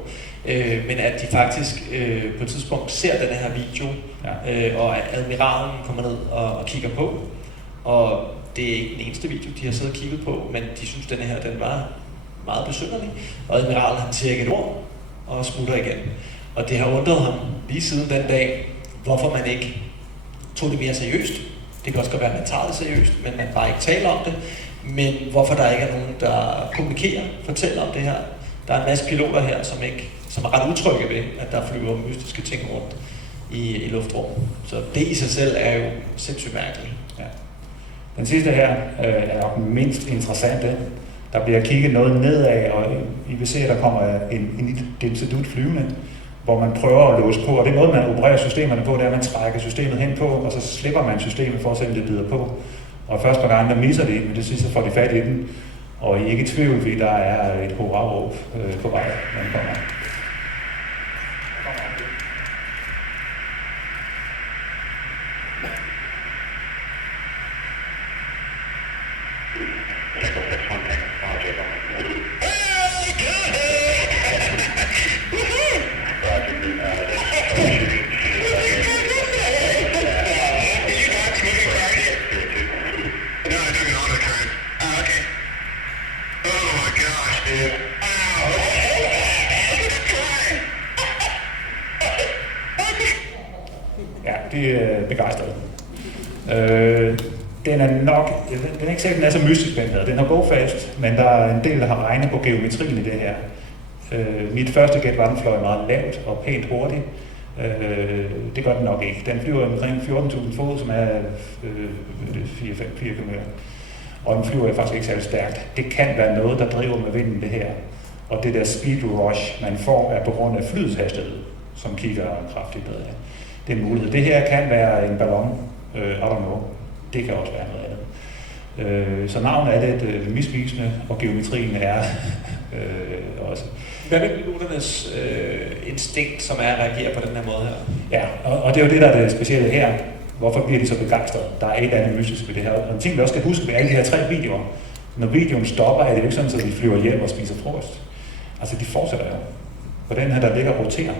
men at de faktisk på et tidspunkt ser den her video, og at admiralen kommer ned og kigger på, og det er ikke den eneste video, de har siddet og kigget på, men de synes, at den var meget besynderlig, og admiralen han siger ikke et ord, og smutter igen. Og det har undret ham lige siden den dag, hvorfor man ikke tog det mere seriøst. Det kan også godt være, at man tager det seriøst, men man bare ikke taler om det. Men hvorfor der ikke er nogen, der kommunikerer, fortæller om det her. Der er en masse piloter her, som er ret utrygge ved, at der flyver mystiske ting rundt i luftrummet. Så det i sig selv er jo sindssygt mærkeligt. Ja. Den sidste her er nok den mindst interessante. Der bliver kigget noget nedad, og I vil se, at der kommer en dimsedut flyvende, hvor man prøver at låse på. Og det måde, man opererer systemerne på, det er, at man trækker systemet hen på, og så slipper man systemet for at se, om det bider på. Og først par gange, der misser det, men det sidste får de fat i den. Og I er ikke i tvivl, fordi der er et hurra-råb på vej, når den kommer. Begejstret. Den er ikke sikkert, den er så mystisk, den har gået fast, men der er en del, der har regnet på geometrien i det her. Mit første gæt var, den fløj meget lavt og pænt hurtigt. Det gør den nok ikke. Den flyver omkring 14.000 fod, som er 4 km. Og den flyver faktisk ikke særlig stærkt. Det kan være noget, der driver med vinden det her. Og det der speed rush, man får, er på grund af flyets hastighed, som kigger kraftigt bedre. Det er en mulighed. Det her kan være en ballon, I don't know. Det kan også være noget andet. Så navnet er lidt misvisende, og geometrien er også. Hvad er piloternes instinkt, som er at reagere på den her måde her? Ja, og det er jo det, der er det specielle her. Hvorfor bliver de så begejstrede? Der er et andet mystisk ved det her. Og en ting, vi også skal huske ved alle de her 3 videoer. Når videoen stopper, er det jo ikke sådan, at de flyver hjem og spiser frokost. Altså, de fortsætter jo. På den her, der ligger og roterer.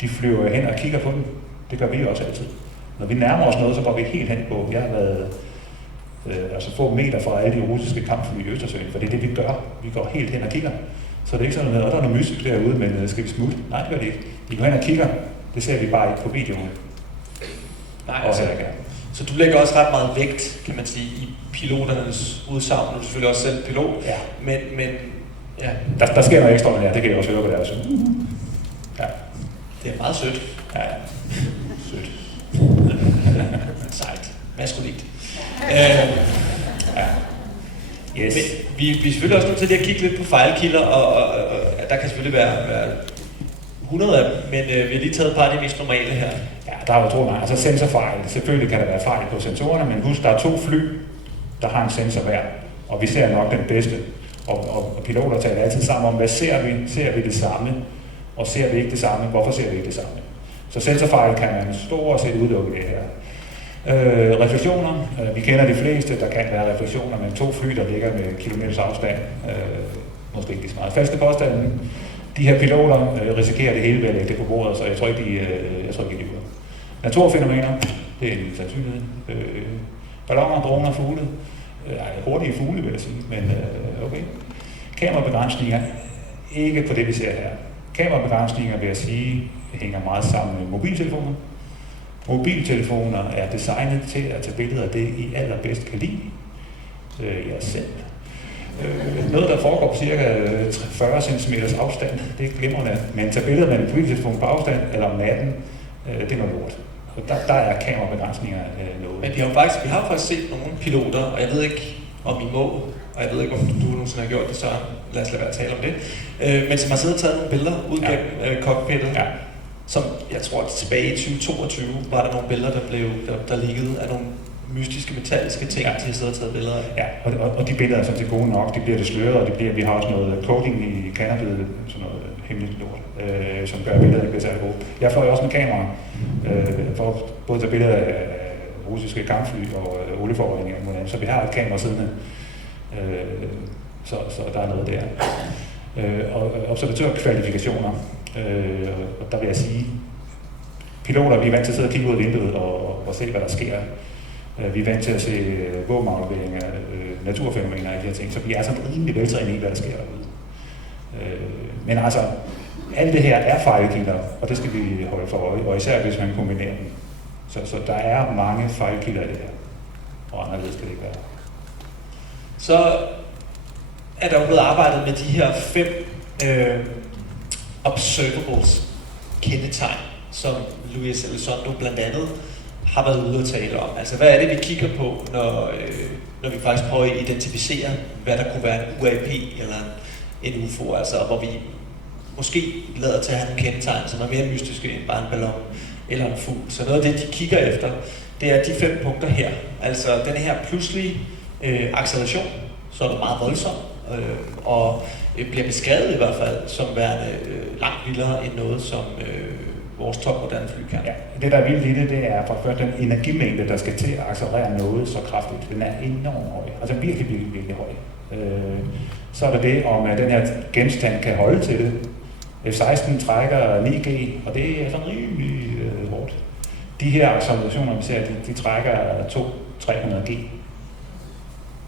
De flyver hen og kigger på den. Det gør vi også altid. Når vi nærmer os noget, så går vi helt hen på. Jeg har været få meter fra alle de russiske kampfly i Østersøen, for det er det, vi gør. Vi går helt hen og kigger. Så det er ikke sådan noget, der er noget mystisk derude, men skal vi smutte? Nej, det gør det ikke. Vi går hen og kigger. Det ser vi bare ikke på videoen. Nej, altså, så du lægger også ret meget vægt, kan man sige, i piloternes udsagn. Du er selvfølgelig også selv pilot, ja. Men ja. Der sker noget ekstraordinært, det kan jeg også høre på deres. Ja. Det er meget sødt. Ja, sødt. Sejt. Maskulint. Ja. Yes. Men vi er selvfølgelig også nødt til at kigge lidt på fejlkilder, og der kan selvfølgelig være 100 af dem, men vi har lige taget et par af de mest normale her. Ja, der er jo utroligt meget. Altså sensorfejl. Selvfølgelig kan der være fejl på sensorerne, men husk, der er 2 fly, der har en sensor hver, og vi ser nok den bedste. Og piloter taler altid sammen om, hvad ser vi? Ser vi det samme? Og ser vi ikke det samme? Hvorfor ser vi ikke det samme? Så sensorfejl kan man stort set udelukke det her. Refleksioner. Vi kender de fleste. Der kan være refleksioner med 2 fly, der ligger med kilometers afstand. Måske ikke så meget. Faste påstanden. De her piloter risikerer det hele ved at lægge det på bordet, så jeg tror ikke, de lyver. Naturfænomener, det er en sandsynlighed. Balloner, droner, fugle. Hurtige fugle, vil jeg sige, men okay. Kamerabegrænsninger, ikke på det, vi ser her. Kamerabegrænsninger, vil jeg sige, hænger meget sammen med mobiltelefoner. Mobiltelefoner er designet til at tage billeder af det, I allerbedst kan lide. Jeg selv. Noget, der foregår på cirka 40 cm afstand, det er glimrende, men tage billeder med en mobiltelefon på afstand eller om natten, det er noget lort. Der er kamerabegrænsninger noget. Men vi har faktisk set nogle piloter, og jeg ved ikke, om I må, og jeg ved ikke, om du nogensinde har gjort det, så lad os lade være at tale om det, men som har siddet og taget nogle billeder ud gennem cockpittet, som jeg tror, at tilbage i 2022 var der nogle billeder, der liggede af nogle mystiske metalliske ting, de har siddet og taget billeder af. Ja, og de billeder er sådan set gode nok, de bliver det sløret, og vi har også noget coding i cannabis, sådan noget hemmeligt lort, som gør billeder ikke bliver særlig gode. Jeg får jo også med kamera, for både at tage billeder af russiske kampfly og olieforureninger, så vi har et kamera siddende, så der er noget der. Og observatørkvalifikationer, og der vil jeg sige, piloter, vi er vant til at sidde og kigge ud af vinduet og se, hvad der sker. Vi er vant til at se våbenafleveringer, naturfænomener og de her ting, så vi er sådan rimelig veltrænet i, hvad der sker derude. Men altså, alt det her er fejlkilder, og det skal vi holde for øje, og især hvis man kombinerer dem. Så der er mange fejlkilder i det her, og anderledes skal det ikke være. Så er der jo blevet arbejdet med de her 5 observables kendetegn, som Luis Elizondo blandt andet har været ude at tale om. Altså, hvad er det, vi kigger på, når vi faktisk prøver at identificere, hvad der kunne være en UAP eller en UFO, altså hvor vi måske lader til at have nogle kendetegn, som er mere mystiske end bare en ballon eller en fugl. Så noget af det, de kigger efter, det er de 5 punkter her. Altså, den her pludselige acceleration, som er meget voldsom, og bliver beskrevet i hvert fald som værende langt vildere end noget, som vores topmoderne fly kan. Ja, det der er vildt i det er for først den energimængde, der skal til at accelerere noget så kraftigt. Den er enormt høj, altså virkelig, virkelig, virkelig høj. Så er der det, om den her genstand kan holde til det. F-16 trækker 9G, og det er sådan rimelig hårdt. De her accelerationer, vi ser, de trækker 200-300G.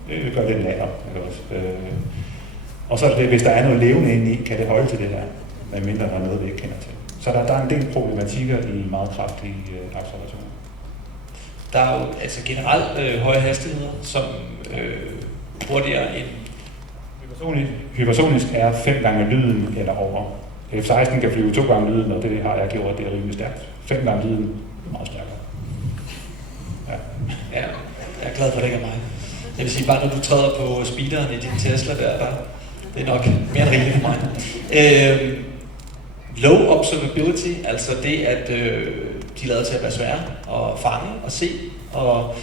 Det gør lidt lavere. Og så er det, hvis der er noget levende inde i, kan det holde til det her, medmindre der er noget, vi ikke kender til. Så der er en del problematikker i meget kraftige accelerationer. Der er jo altså generelt høje hastigheder, som hurtigere end... Hypersonisk er 5 gange lyden eller over. F-16 kan flyve 2 gange lyden, og det har jeg gjort, det er rimelig stærkt. 5 gange lyden er meget stærkere. Ja, jeg er glad for, at det ikke er mig. Jeg vil sige, bare når du træder på speederen i din Tesla der det er nok mere end rigeligt for mig. Low observability, altså det, at de lader til at være svære at fange og se, og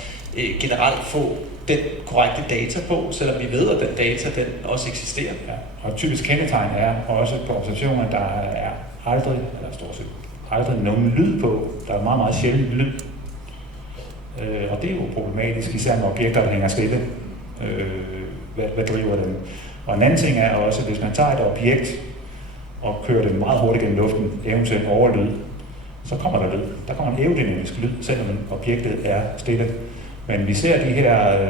generelt få den korrekte data på, selvom vi ved, at den data den også eksisterer. Ja. Og typisk kendetegn er også på observationer, der er aldrig, eller stort set aldrig nogen lyd på. Der er meget, meget sjældent lyd. Og det er jo problematisk, især når objekter, der hænger stille. Hvad driver dem? Og en anden ting er også, hvis man tager et objekt og kører det meget hurtigt gennem luften, eventuelt overlyd, så kommer der lyd. Der kommer en aerodynamisk lyd, selvom objektet er stille. Men vi ser de her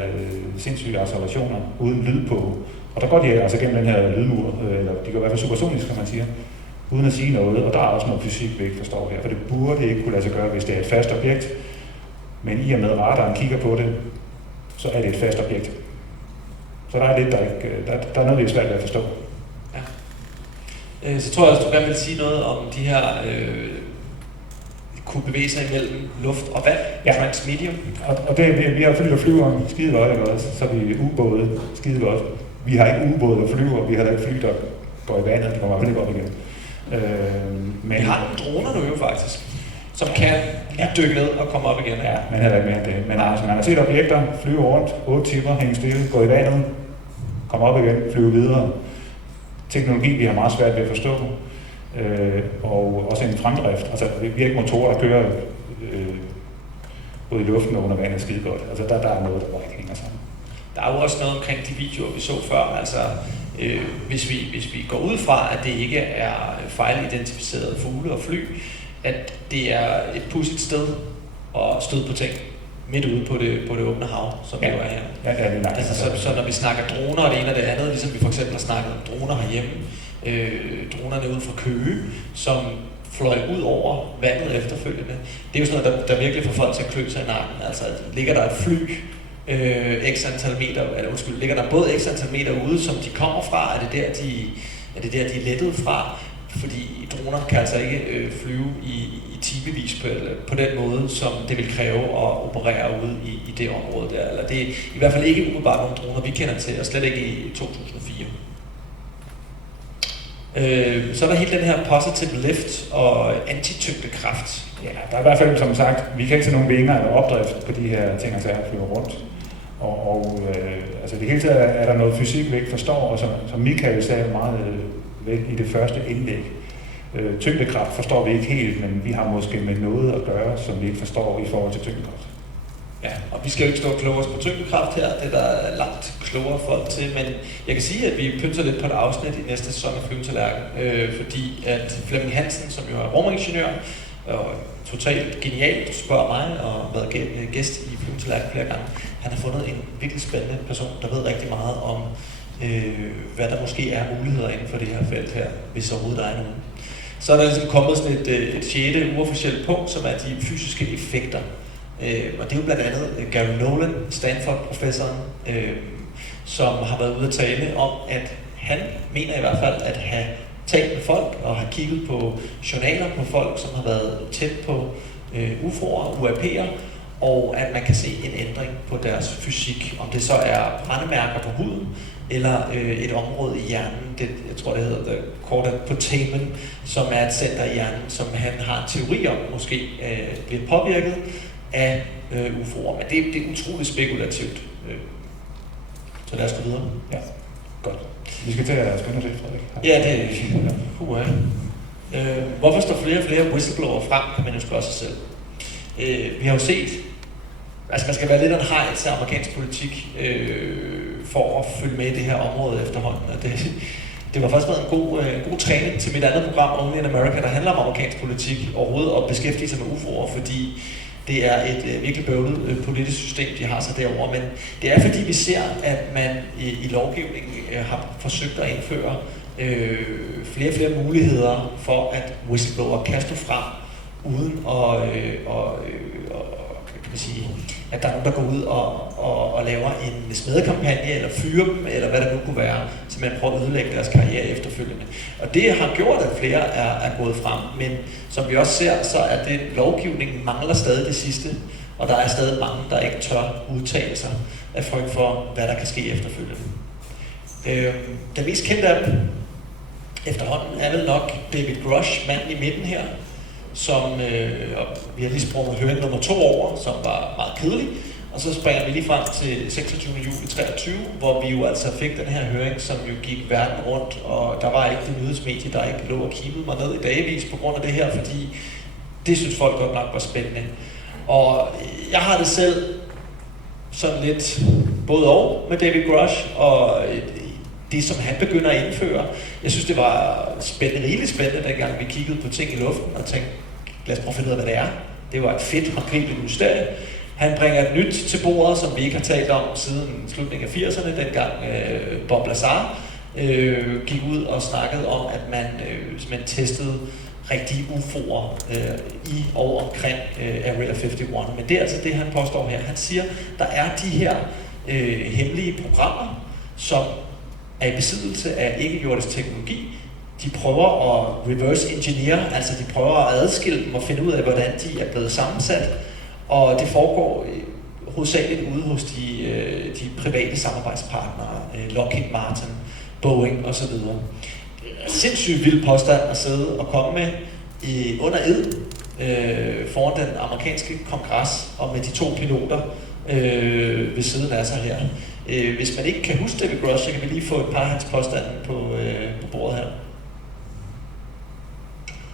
sindssyge accelerationer uden lyd på, og der går de altså gennem den her lydmur, eller de går i hvert fald supersonisk, kan man sige, uden at sige noget, og der er også noget fysik, vi ikke forstår her, for det burde ikke kunne lade sig gøre, hvis det er et fast objekt, men i og med radaren kigger på det, så er det et fast objekt. Så der er lidt, der er noget, vi er svært ved at forstå. Ja. Så tror jeg også, du gerne vil sige noget om de her kunne bevæge sig imellem luft og vand, transmedium. Og det, vi har fly, der flyver skide godt, ikke også? Så er vi ubåde skide godt. Vi har ikke ubåde, der flyver, vi har da ikke fly, der går i vandet, det kommer ikke op igen. Men vi har nogle droner nu jo faktisk, som kan lige dykke ned og komme op igen. Ja, men heller ikke mere end det. Men altså, man har set objekter flyve rundt, 8 timer, hænge stille, gå i vandet, komme op igen, flyve videre. Teknologi, vi har meget svært ved at forstå. Og også en fremdrift. Altså, vi har ikke motorer, der kører både i luften og under vandet skide godt. Altså, der er noget, der bare ikke hænger sammen. Der er jo også noget omkring de videoer, vi så før. Altså, hvis vi går ud fra, at det ikke er fejlidentificerede fugle og fly, at det er et pudsigt sted at støde på ting midt ude på det åbne hav, som det jo er her. Ja, det er det langt. Altså, så når vi snakker droner og det ene og det andet, ligesom vi for eksempel har snakket om droner herhjemme, dronerne ude fra Køge, som fløj ud over vandet efterfølgende. Det er jo sådan noget, der virkelig får folk til at klø sig i nakken. Altså, ligger der et fly, ligger der både x antal meter ude, som de kommer fra, er det der, de er lettet fra? Fordi droner kan altså ikke flyve i timevis på den måde, som det vil kræve at operere ude i det område der. Eller det er i hvert fald ikke umiddelbart nogle droner, vi kender til, og slet ikke i 2004. Så er der hele den her positive lift og antityngdekraft. Ja, der er i hvert fald, som sagt, vi kan ikke se nogen vinger eller opdrift på de her ting, der flyver rundt. Altså det hele taget er der noget fysik, vi ikke forstår, og som Michael sagde meget væk i det første indlæg. Tyngdekraft forstår vi ikke helt, men vi har måske med noget at gøre, som vi ikke forstår i forhold til tyngdekraft. Ja, og vi skal jo ikke stå og kloge os på tyngdekraft her, det der er langt klogere folk til, men jeg kan sige, at vi pynser lidt på et afsnit i næste sæson af Flyvende Tallerken, fordi at Flemming Hansen, som jo er rumingeniør, og totalt genialt, spørger mig, og har været gæst i Flyvende Tallerken flere gange, han har fundet en virkelig spændende person, der ved rigtig meget om, hvad der måske er muligheder inden for det her felt her, hvis overhovedet der er nogen. Så er der ligesom kommet sådan et 6. uofficielt punkt, som er de fysiske effekter. Og det er jo blandt andet Gary Nolan, Stanford-professoren, som har været ude at tale om, at han mener i hvert fald at have talt med folk og har kigget på journaler på folk, som har været tæt på UFO'er, UAP'er, og at man kan se en ændring på deres fysik, om det så er brændemærker på huden, eller et område i hjernen, jeg tror det hedder The Corda Putamen, som er et center i hjernen, som han har en teori om, måske bliver påvirket af UFO'er, men det er utroligt spekulativt. Så lad os gå videre. Ja, godt. Vi skal til at skynde os lidt, Frederik. Ja, det er hvorfor står flere og flere whistleblower frem, kan man jo spørge sig selv. Vi har jo set, altså man skal være lidt en hej til amerikansk politik for at følge med i det her område efterhånden. Og det var faktisk været en god træning til mit andet program, Only in America, der handler om amerikansk politik overhovedet og beskæftige sig med UFO'er, fordi det er et virkelig bøvlet politisk system, de har sig derovre. Men det er fordi vi ser, at man i lovgivningen har forsøgt at indføre flere og flere muligheder for, at whistleblower kan stå frem, uden at der er nogen, der går ud og laver en smedekampagne, eller fyrer dem, eller hvad det nu kunne være, så man prøver at ødelægge deres karriere efterfølgende. Og det har gjort, at flere er gået frem, men som vi også ser, så er det lovgivningen mangler stadig det sidste, og der er stadig mange, der ikke tør udtale sig af frygt for, hvad der kan ske efterfølgende. Den mest kendte af dem efterhånden er vel nok David Grush, manden i midten her, som vi har lige sprunget høring nummer 2 over, som var meget kedelig, og så springer vi lige frem til 26. juli 23, hvor vi jo altså fik den her høring, som jo gik verden rundt, og der var ikke det nyhedsmedie, der ikke lå og kiggede mig ned i dagevis på grund af det her, fordi det synes folk godt nok var spændende. Og jeg har det selv sådan lidt både og med David Grush, og det, som han begynder at indføre. Jeg synes, det var rigeligt spændende, dengang vi kiggede på ting i luften og tænkte, lad os prøve at finde ud af, hvad det er. Det var et fedt, håndgribeligt mysterie. Han bringer et nyt til bordet, som vi ikke har talt om siden slutningen af 80'erne, dengang Bob Lazar gik ud og snakkede om, at man testede rigtige UFO'er i og omkring Area 51. Men det er altså det, han påstår her. Han siger, der er de her hemmelige programmer, som er i besiddelse af ikke-jordisk teknologi. De prøver at reverse engineer, altså de prøver at adskille dem og finde ud af, hvordan de er blevet sammensat. Og det foregår hovedsageligt ude hos de private samarbejdspartnere, Lockheed Martin, Boeing osv. Sindssygt vild påstand at sidde og komme med under ed foran den amerikanske kongres og med de 2 piloter ved siden af sig her. Hvis man ikke kan huske David Grush, så kan vi lige få et par af hans påstande på bordet her.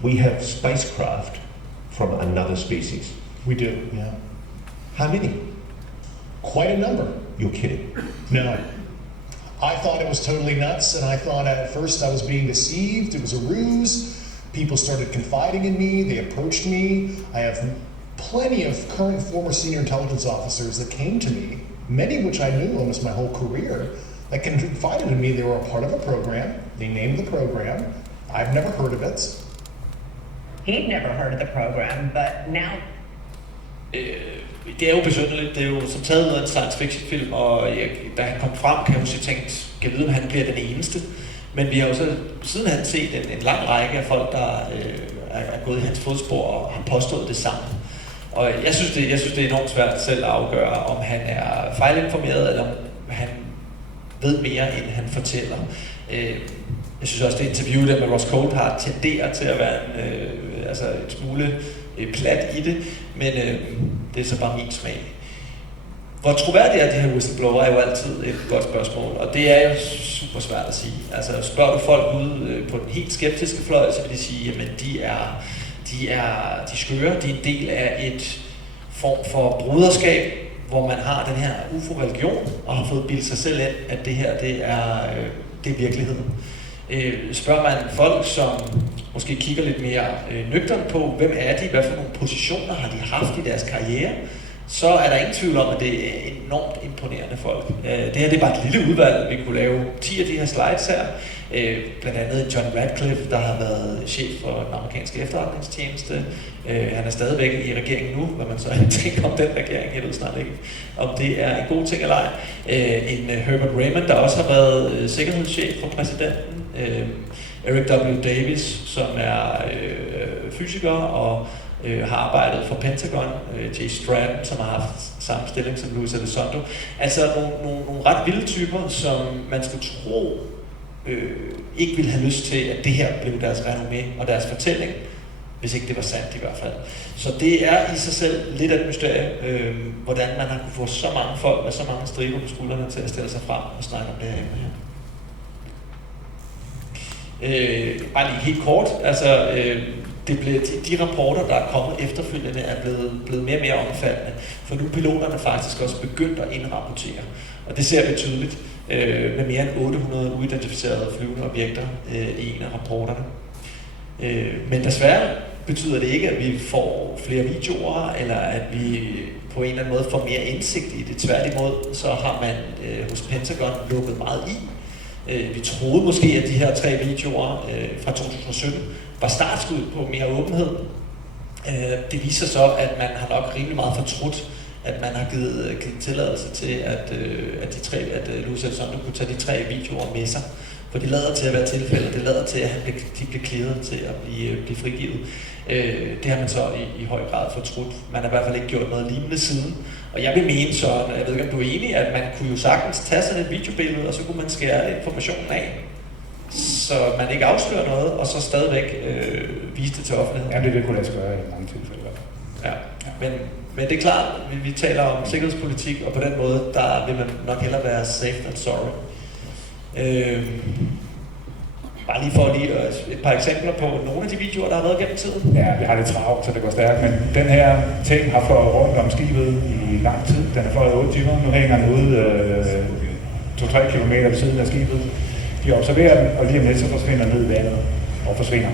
We have spacecraft from another species. We do, yeah. How many? Quite a number. You're kidding. No. I thought it was totally nuts, and I thought at first I was being deceived. It was a ruse. People started confiding in me. They approached me. I have plenty of current and former senior intelligence officers that came to me, many of which I knew almost my whole career, that confided in me they were a part of a program. They named the program. I've never heard of it. He'd never heard of the program, but now... Det er jo besynderligt. Det er jo som taget ud af en science fiction film, og da han kom frem, kan jeg huske, tænkt, kan vide, om han bliver den eneste. Men vi har jo så sidenhen set en lang række af folk, der er gået i hans fodspor og har påstået det samme. Og jeg synes, det er enormt svært selv at afgøre, om han er fejlinformeret, eller om han ved mere, end han fortæller. Jeg synes også, det interview der med Ross Coulthart tenderer til at være en smule plat i det, men det er så bare min smag. Hvor troværdigt er de her whistleblower er jo altid et godt spørgsmål, og det er jo super svært at sige. Altså spørger du folk ude på den helt skeptiske fløj, så vil de sige, jamen de er skøre, de er en del af et form for broderskab, hvor man har den her UFO-religion, og har fået bildet sig selv ind, at det her, det er virkeligheden. Spørger man folk, som måske kigger lidt mere nøgternt på, hvem er de, hvad for nogle positioner har de haft i deres karriere, så er der ingen tvivl om, at det er enormt imponerende folk. Det her det er bare et lille udvalg. Vi kunne lave 10 af de her slides her. Blandt andet John Radcliffe, der har været chef for den amerikanske efterretningstjeneste. Han er stadigvæk i regeringen nu, hvad man så tænker om den regering. Jeg ved snart ikke, om det er en god ting eller ej. En Herbert Raymond, der også har været sikkerhedschef for præsidenten. Eric W. Davis, som er fysiker og har arbejdet for Pentagon, Jay Stratton, som har haft samme stilling som Luis Elizondo. Altså nogle ret vilde typer, som man skulle tro ikke ville have lyst til, at det her blev deres renommé og deres fortælling, hvis ikke det var sandt i hvert fald. Så det er i sig selv lidt af et mysterie, hvordan man har kunne få så mange folk med så mange striber på skuldrene til at stille sig frem og snakke om det her emne her. Bare lige helt kort, altså de rapporter, der er kommet efterfølgende, er blevet mere og mere omfattende, for nu er piloterne faktisk også begyndt at indrapportere, og det ser vi tydeligt med mere end 800 uidentificerede flyvende objekter i en af rapporterne. Men desværre betyder det ikke, at vi får flere videoer, eller at vi på en eller anden måde får mere indsigt i det. Tværtimod, så har man hos Pentagon lukket meget i. Vi troede måske, at de her 3 videoer fra 2017 var startskud på mere åbenhed. Det viser så, at man har nok rimelig meget fortrudt, at man har givet tilladelse til, at Luis Elizondo kunne tage de 3 videoer med sig. For det lader til at være tilfældet. Det lader til, at de bliver clearet til at blive frigivet. Det har man så i høj grad fortrudt. Man har i hvert fald ikke gjort noget lignende siden. Og jeg vil mene så, jeg ved ikke om du er enig, at man kunne jo sagtens tage sådan et videobillede, og så kunne man skære informationen af, så man ikke afslører noget, og så stadigvæk vise det til offentligheden. Ja, det kunne lade sig gøre i mange tilfælde. Ja. Men det er klart, vi taler om sikkerhedspolitik, og på den måde, der vil man nok hellere være safe than sorry. Bare lige for et par eksempler på nogle af de videoer, der har været gennem tiden. Ja, vi har lidt travlt, så det går stærkt, men den her ting har fløjet rundt om skibet i lang tid. Den har fløjet 8 timer. Nu hænger den ude 2-3 kilometer ved siden af skibet. De observerer den, og lige om lidt så forsvinder den ned i vandet og forsvinder.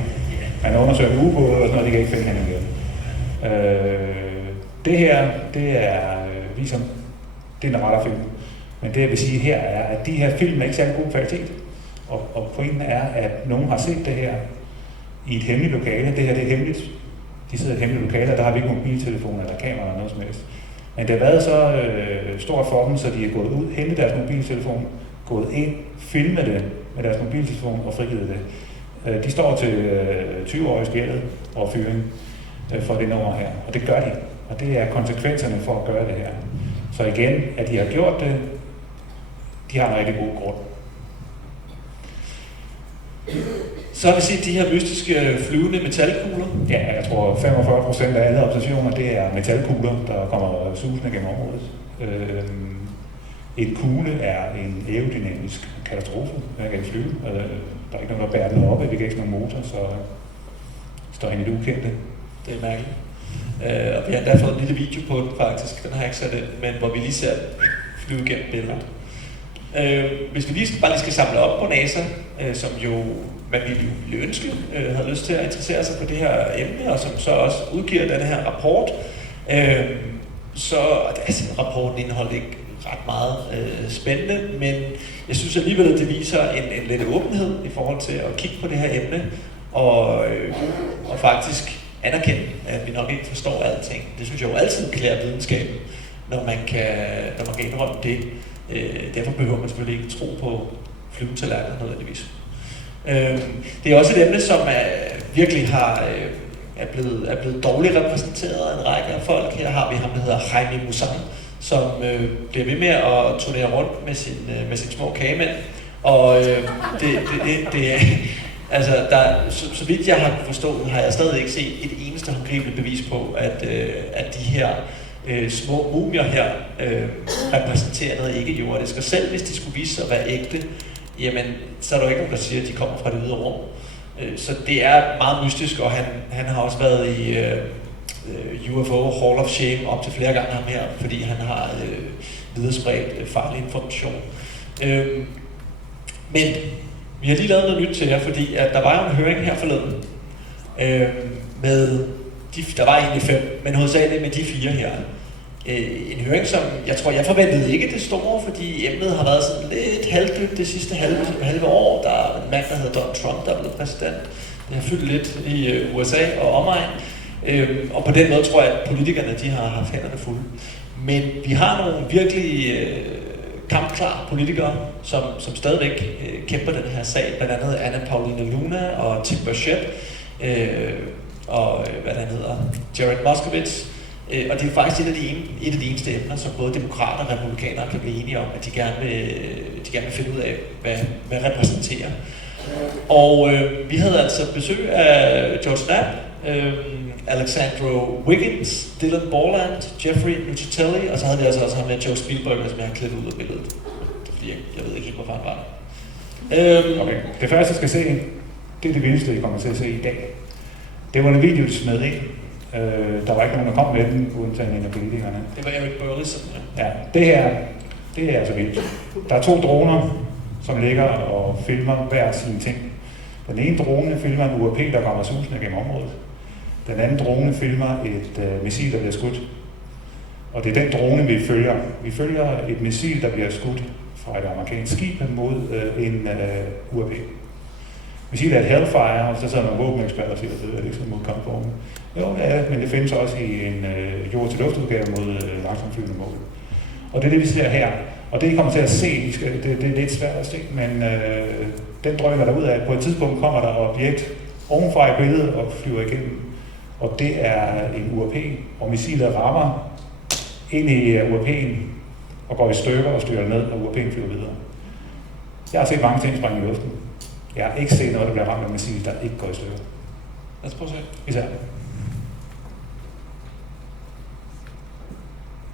Man har undersøgt ubåde og sådan noget, de kan ikke finde hende igen. Det her, det er ligesom, det er en radarfilm. Men det jeg vil sige her er, at de her film er ikke særlig god kvalitet. Og pointen er, at nogen har set det her i et hemmeligt lokale. Det her det er hemmeligt. De sidder i et hemmeligt lokale, og der har vi ikke mobiltelefoner eller kamera eller noget som helst. Men det har været så stort for dem, så de er gået ud, hentet deres mobiltelefon, gået ind, filmet det med deres mobiltelefon og frigivet det. De står til 20 år i skældet og fyring for det nummer her, og det gør de. Og det er konsekvenserne for at gøre det her. Så igen, at de har gjort det, de har en rigtig god grund. Så har vi set de her mystiske flyvende metalkugler. Ja, jeg tror 45% af alle observationer, det er metalkugler, der kommer susende gennem området. En kugle er en aerodynamisk katastrofe. Man kan ikke flyve. Der er ikke nogen, der bærer den oppe. Vi kan ikke sådan nogen motor, så står hende lidt ukendte. Det er mærkeligt. Og vi har endda fået en lille video på den faktisk. Den har jeg ikke sat ind, men hvor vi lige ser flyve gennem billedet. Hvis vi bare lige skal samle op på NASA, som jo, hvad vi ville ønske, havde lyst til at interessere sig for det her emne, og som så også udgiver den her rapport, så altså, rapporten indeholder ikke ret meget spændende, men jeg synes alligevel, at det viser en lidt åbenhed i forhold til at kigge på det her emne, og faktisk anerkende, at vi nok ikke forstår alting. Det synes jeg jo altid klæder videnskaben, når man kan indrømme det. Derfor behøver man selvfølgelig ikke tro på flyvetallerkener nødvendigvis. Det er også et emne, som virkelig er blevet dårligt repræsenteret af en række af folk. Her har vi ham, der hedder Jaime Maussan, som bliver ved med at turnere rundt med sine små kagemænd. Og altså, så vidt jeg har forstået, har jeg stadig ikke set et eneste håndgribeligt bevis på, at de her små mumier her repræsenterer noget ikke-jordisk. Og selv hvis de skulle vise sig at være ægte, jamen, så er der jo ikke nogen, der siger, at de kommer fra det ydre rum. Så det er meget mystisk, og han har også været i UFO Hall of Shame op til flere gange ham her, fordi han har viderespredt farlig information. Men vi har lige lavet noget nyt til jer, fordi at der var jo en høring her forleden med der var egentlig 5, men hovedsageligt med de 4 her. En høring, som jeg forventede ikke det store, fordi emnet har været sådan lidt halvdødt det sidste halve år. Der er en mand, der hedder Donald Trump, der er blevet præsident. Det har fyldt lidt i USA og omegn. Og på den måde tror jeg, at politikerne de har haft hænderne fulde. Men vi har nogle virkelig kampklare politikere, som stadigvæk kæmper den her sag. Blandt andet Anna Paulina Luna og Tim Burchett. Og hvad der hedder, Jared Moskowitz. Og det er faktisk et af de eneste emner, som både demokrater og republikanere kan blive enige om, at de gerne vil finde ud af, hvad repræsenterer. Og vi havde altså besøg af George Knapp, Alexandra Wiggins, Dylan Borland, Jeffrey Nuccitelli, og så havde vi altså også ham med Joe Spielberg, som jeg har klippet ud af billedet. Fordi jeg ved ikke helt, hvorfor han var der. Okay. Det første, jeg skal se, det er det vildeste, I kommer til at se i dag. Det var en video, de smed ind. Der var ikke nogen, der kom med den, uden en af politikerne. Det var Eric Burlison. Ja, det er altså vildt. Der er 2 droner, som ligger og filmer hver sine ting. Den ene drone filmer en UAP, der kommer susende gennem området. Den anden drone filmer et missil, der bliver skudt. Og det er den drone, vi følger. Vi følger et missil, der bliver skudt fra et amerikansk skib mod en UAP. Missilet er et Hellfire, og så sidder nogle våbeneksperter og siger, at det er ikke sådan mod kampformen. Jo, ja, men det findes også i en jord-til-luft-udgave mod langsomflyvende mål. Og det er det, vi ser her. Og det, I kommer til at se, det er lidt svært at se, men den drømmer der ud af, at på et tidspunkt kommer der et objekt ovenfra i billedet og flyver igennem. Og det er en UAP, og missilet rammer ind i UAP'en og går i stykker og styrer ned, og UAP'en flyver videre. Jeg har set mange ting springe i luften. Jeg har ikke set noget, der bliver ramt af missil, der ikke går i stykker. Lad os prøve at se. Især.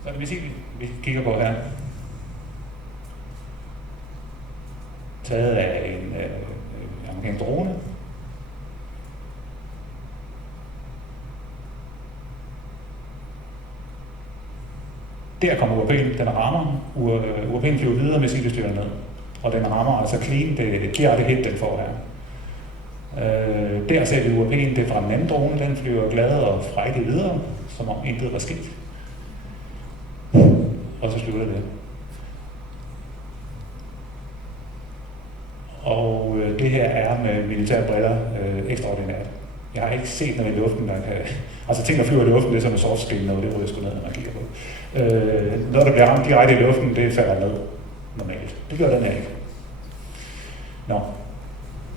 Så er det missil, vi kigger på her. Taget af en amerikansk drone. Der kommer UAP'en, den rammer. UAP'en flyver videre, missilet styrer ned. Og den rammer altså clean, det giver det hit, den får her. Der ser vi UAP'en, det er fra den anden drone, den flyver glad og frejdig videre, som om intet var sket. Og så slutter det. Og det her er med militære briller ekstraordinært. Jeg har ikke set noget i luften, der kan... Altså ting, der flyver i luften, det er som en softskill, og det ryger sgu ned, når man kigger på. Noget, der bliver ramt direkte i luften, det falder ned normalt. Det gør den her ikke. Nå.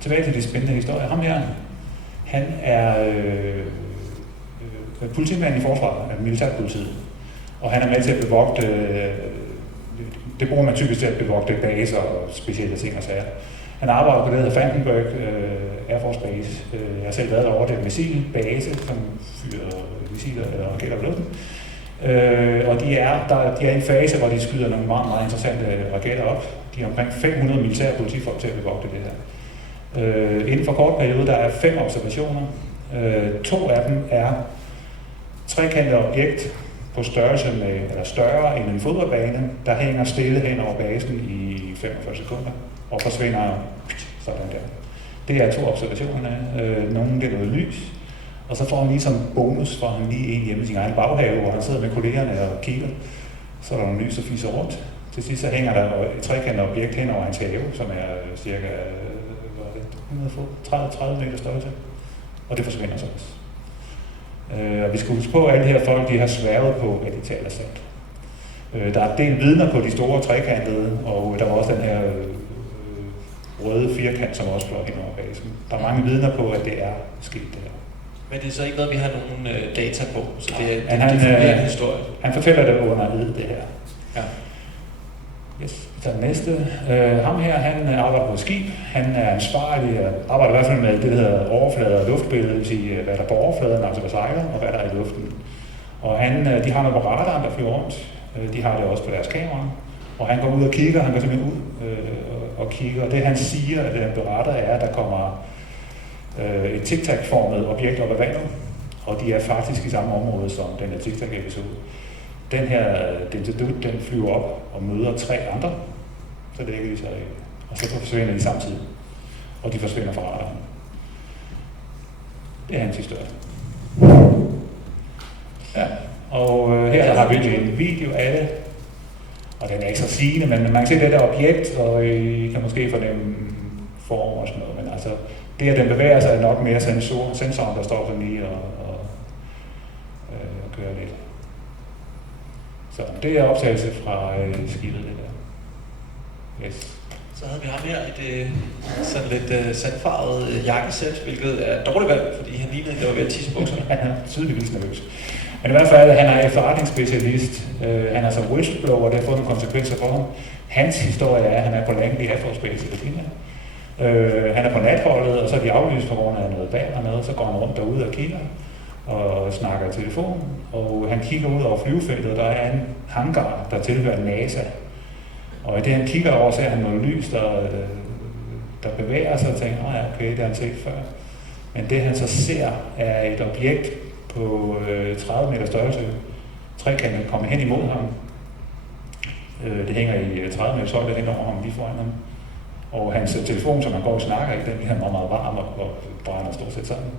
Tilbage til de spændende historier. Ham her, han er politimand i forsvaret af militærpolitiet. Og han er med til at bevogte, det bruger man typisk til at bevogte baser og specielle ting og sager. Han arbejder på det, der hedder Vandenberg Air Force Base. Jeg har selv været derovre, det er en missilbase, som fyrer missiler eller raketter på luften. Og de er i en fase, hvor de skyder nogle meget, meget interessante raketter op. De har omkring 500 militære politifolk til at bevogte det her. Inden for kort periode, der er 5 observationer. 2 af dem er trekantet objekt på størrelse med, eller større end en fodboldbane, der hænger stille hen over basen i 45 sekunder, og forsvinder sådan der. Det er 2 observationer. Nogle det er noget lys, og så får han lige som bonus, får han lige en hjemme i sin egen baghave, hvor han sidder med kollegerne og kigger. Så er der nogle lys, og fiser rundt. Til sidst så hænger der et trekantet objekt hen over hans have, som er cirka 30 meter størrelse. Og det forsvinder så også. Og vi skal huske på, at alle de her folk, de har sværget på, at de taler sandt. Der er en del vidner på de store trekantede, og der var også den her røde firkant, som også flår hen over basen. Der er mange vidner på, at det er sket det her. Men det er så ikke noget, vi har nogen data på, så det er en historie. Han fortæller det under ed, det her. Ja. Yes. Så den næste. Ham her, han arbejder på skib. Han er ansvarlig, arbejder i hvert fald med det, der hedder overflade og luftbillede, det vil sige, hvad der er på overfladen, altså hvad sejler, og hvad der er i luften. Og de har noget på radaren, der flyver rundt. De har det også på deres kamera. Og han går ud og kigger, han går simpelthen ud og kigger. Og det han siger, at han beretter, er, at der kommer et tic-tac-formet objekt op ad vandet. Og de er faktisk i samme område som den her tic-tac-episode. Den her den flyver op og møder 3 andre. Så det ikke de sig af. Og så forsvinder de samtidig. Og de forsvinder fra radaren. Det er hans historie. Ja. Og her har vi en video af det. Og den er ikke så sigende, men man kan se det der objekt, og I kan måske fornemme form og sådan noget. Men altså, det at den bevæger sig er nok mere sensoren, der står sådan lige og kører lidt. Så det er optagelse fra skibet, det der. Yes. Så havde vi ham her et sådan lidt sandfarvet jakkesæt, hvilket er dårligt valg, fordi han lignede, at det var ved at tisse bukserne. Han er tydeligvis nervøs. Men i hvert fald, han er efterretningsspecialist. Han er så whistleblower, det har fået nogle konsekvenser for ham. Hans historie er, at han er på Langley Air Force Base i Finland. Han er på natholdet, og så er de aflyst på grund af noget vejr og noget, så går han rundt derude og kigger og snakker i telefon. Og han kigger ud over flyvefeltet, og der er en hangar, der tilhører NASA. Og i det han kigger over, ser han noget lys, der bevæger sig og tænker, okay, det har han set før. Men det han så ser, er et objekt på 30 meter størrelse. Trekanten kommer hen imod ham. Det hænger i 30 meter højde hen over ham lige foran ham. Og hans telefon, som han går og snakker i, den bliver meget, meget varm og brænder stort set sammen.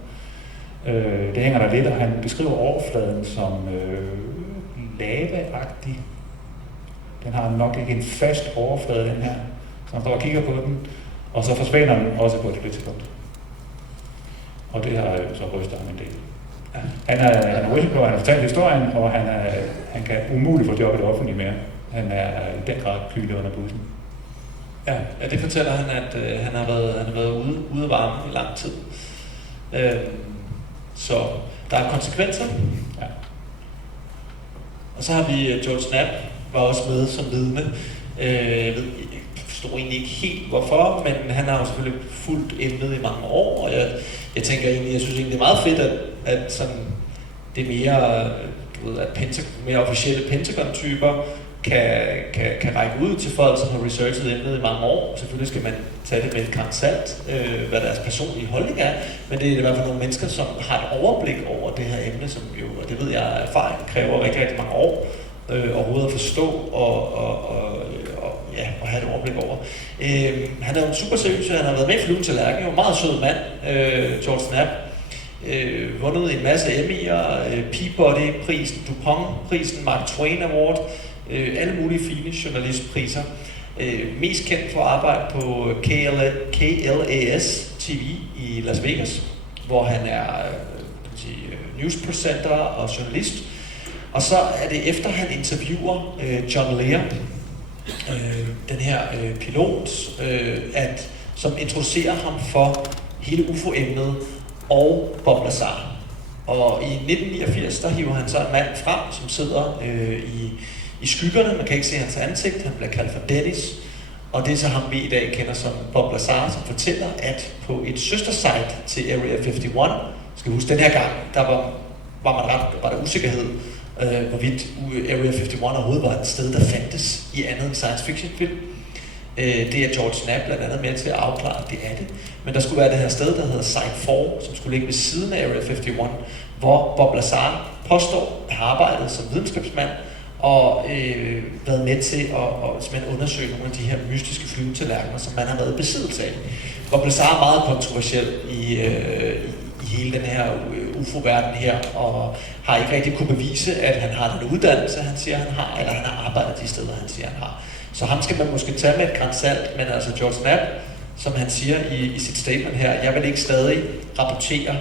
Det hænger der lidt, og han beskriver overfladen som lava-agtig. Den har nok ikke en fast overflade, den her. Så han står og kigger på den, og så forsvinder den også på et splitsekund. Og det har så rystet ham en del. Han er whistleblower, han har fortalt historien, og han kan umuligt få job i det offentlige mere. Han er i den grad kylet under bussen. Ja, det fortæller han, at han har været ude af varmen i lang tid. Så der er konsekvenser. Ja. Og så har vi George Knapp, var også med som vidne. Jeg forstår egentlig ikke helt hvorfor, men han har jo selvfølgelig fulgt emnet i mange år, og jeg tænker egentlig, jeg synes egentlig det er meget fedt, at sådan det mere, du ved, at mere officielle Pentagon-typer kan række ud til folk, som har researchet emnet i mange år. Selvfølgelig skal man tage det med et kran salt, hvad deres personlige holdning er, men det er i hvert fald nogle mennesker, som har et overblik over det her emne, som jo, og det ved jeg af erfaring, kræver rigtig, rigtig mange år overhovedet at forstå og have et overblik over. Han er jo en super seriøs, han har været med i Flyvende Tallerken, jo en meget sød mand, George Knapp. Vundet en masse Emmy'er, Peabody-prisen, DuPont-prisen, Mark Twain Award, alle mulige fine journalistpriser. Mest kendt for at arbejde på KLAS TV i Las Vegas, hvor han er newspresenter og journalist. Og så er det efter han interviewer John Lear, den her pilot, som introducerer ham for hele UFO-emnet og Bob Lazar. Og i 1989, der hiver han så en mand frem, som sidder i skyggerne. Man kan ikke se hans ansigt. Han bliver kaldt for Dennis. Og det er så ham, vi i dag kender som Bob Lazar, som fortæller, at på et søstersite til Area 51, skal vi huske, den her gang, der var der usikkerhed, hvorvidt Area 51 overhovedet var et sted, der fandtes i andet end science fiction film. Det er George Knapp blandt andet med til at afklare, at det er det. Men der skulle være det her sted, der hedder Site 4, som skulle ligge ved siden af Area 51, hvor Bob Lazar påstår at have arbejdet som videnskabsmand, og været med til at undersøge nogle af de her mystiske flyvetallerkener, som man har været i besiddelse af. Bob Lazar er meget kontroversiel i hele den her UFO-verden her, og har ikke rigtig kunne bevise, at han har den uddannelse, han siger, han har, eller han har arbejdet de steder, han siger, han har. Så ham skal man måske tage med et gran salt, men altså George Knapp, som han siger i sit statement her, jeg vil ikke stadig rapportere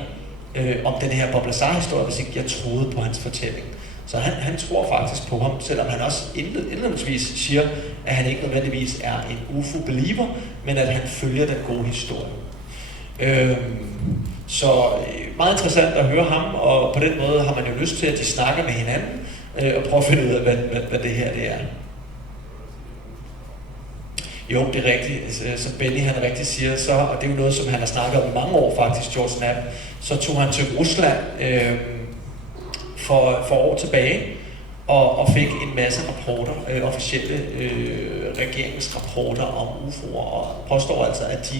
om den her Bob Lazar-historie, hvis ikke jeg troede på hans fortælling. Så han tror faktisk på ham, selvom han også indledningsvis siger, at han ikke nødvendigvis er en UFO-believer, men at han følger den gode historie. Så meget interessant at høre ham, og på den måde har man jo lyst til, at de snakker med hinanden, og prøver at finde ud af, hvad det her det er. Jo, det er rigtigt. Som Benny han rigtigt siger, så, og det er jo noget, som han har snakket om i mange år faktisk, George Knapp, så tog han til Rusland for år tilbage, og fik en masse rapporter, officielle regeringsrapporter om UFO'er, og påstår altså, at de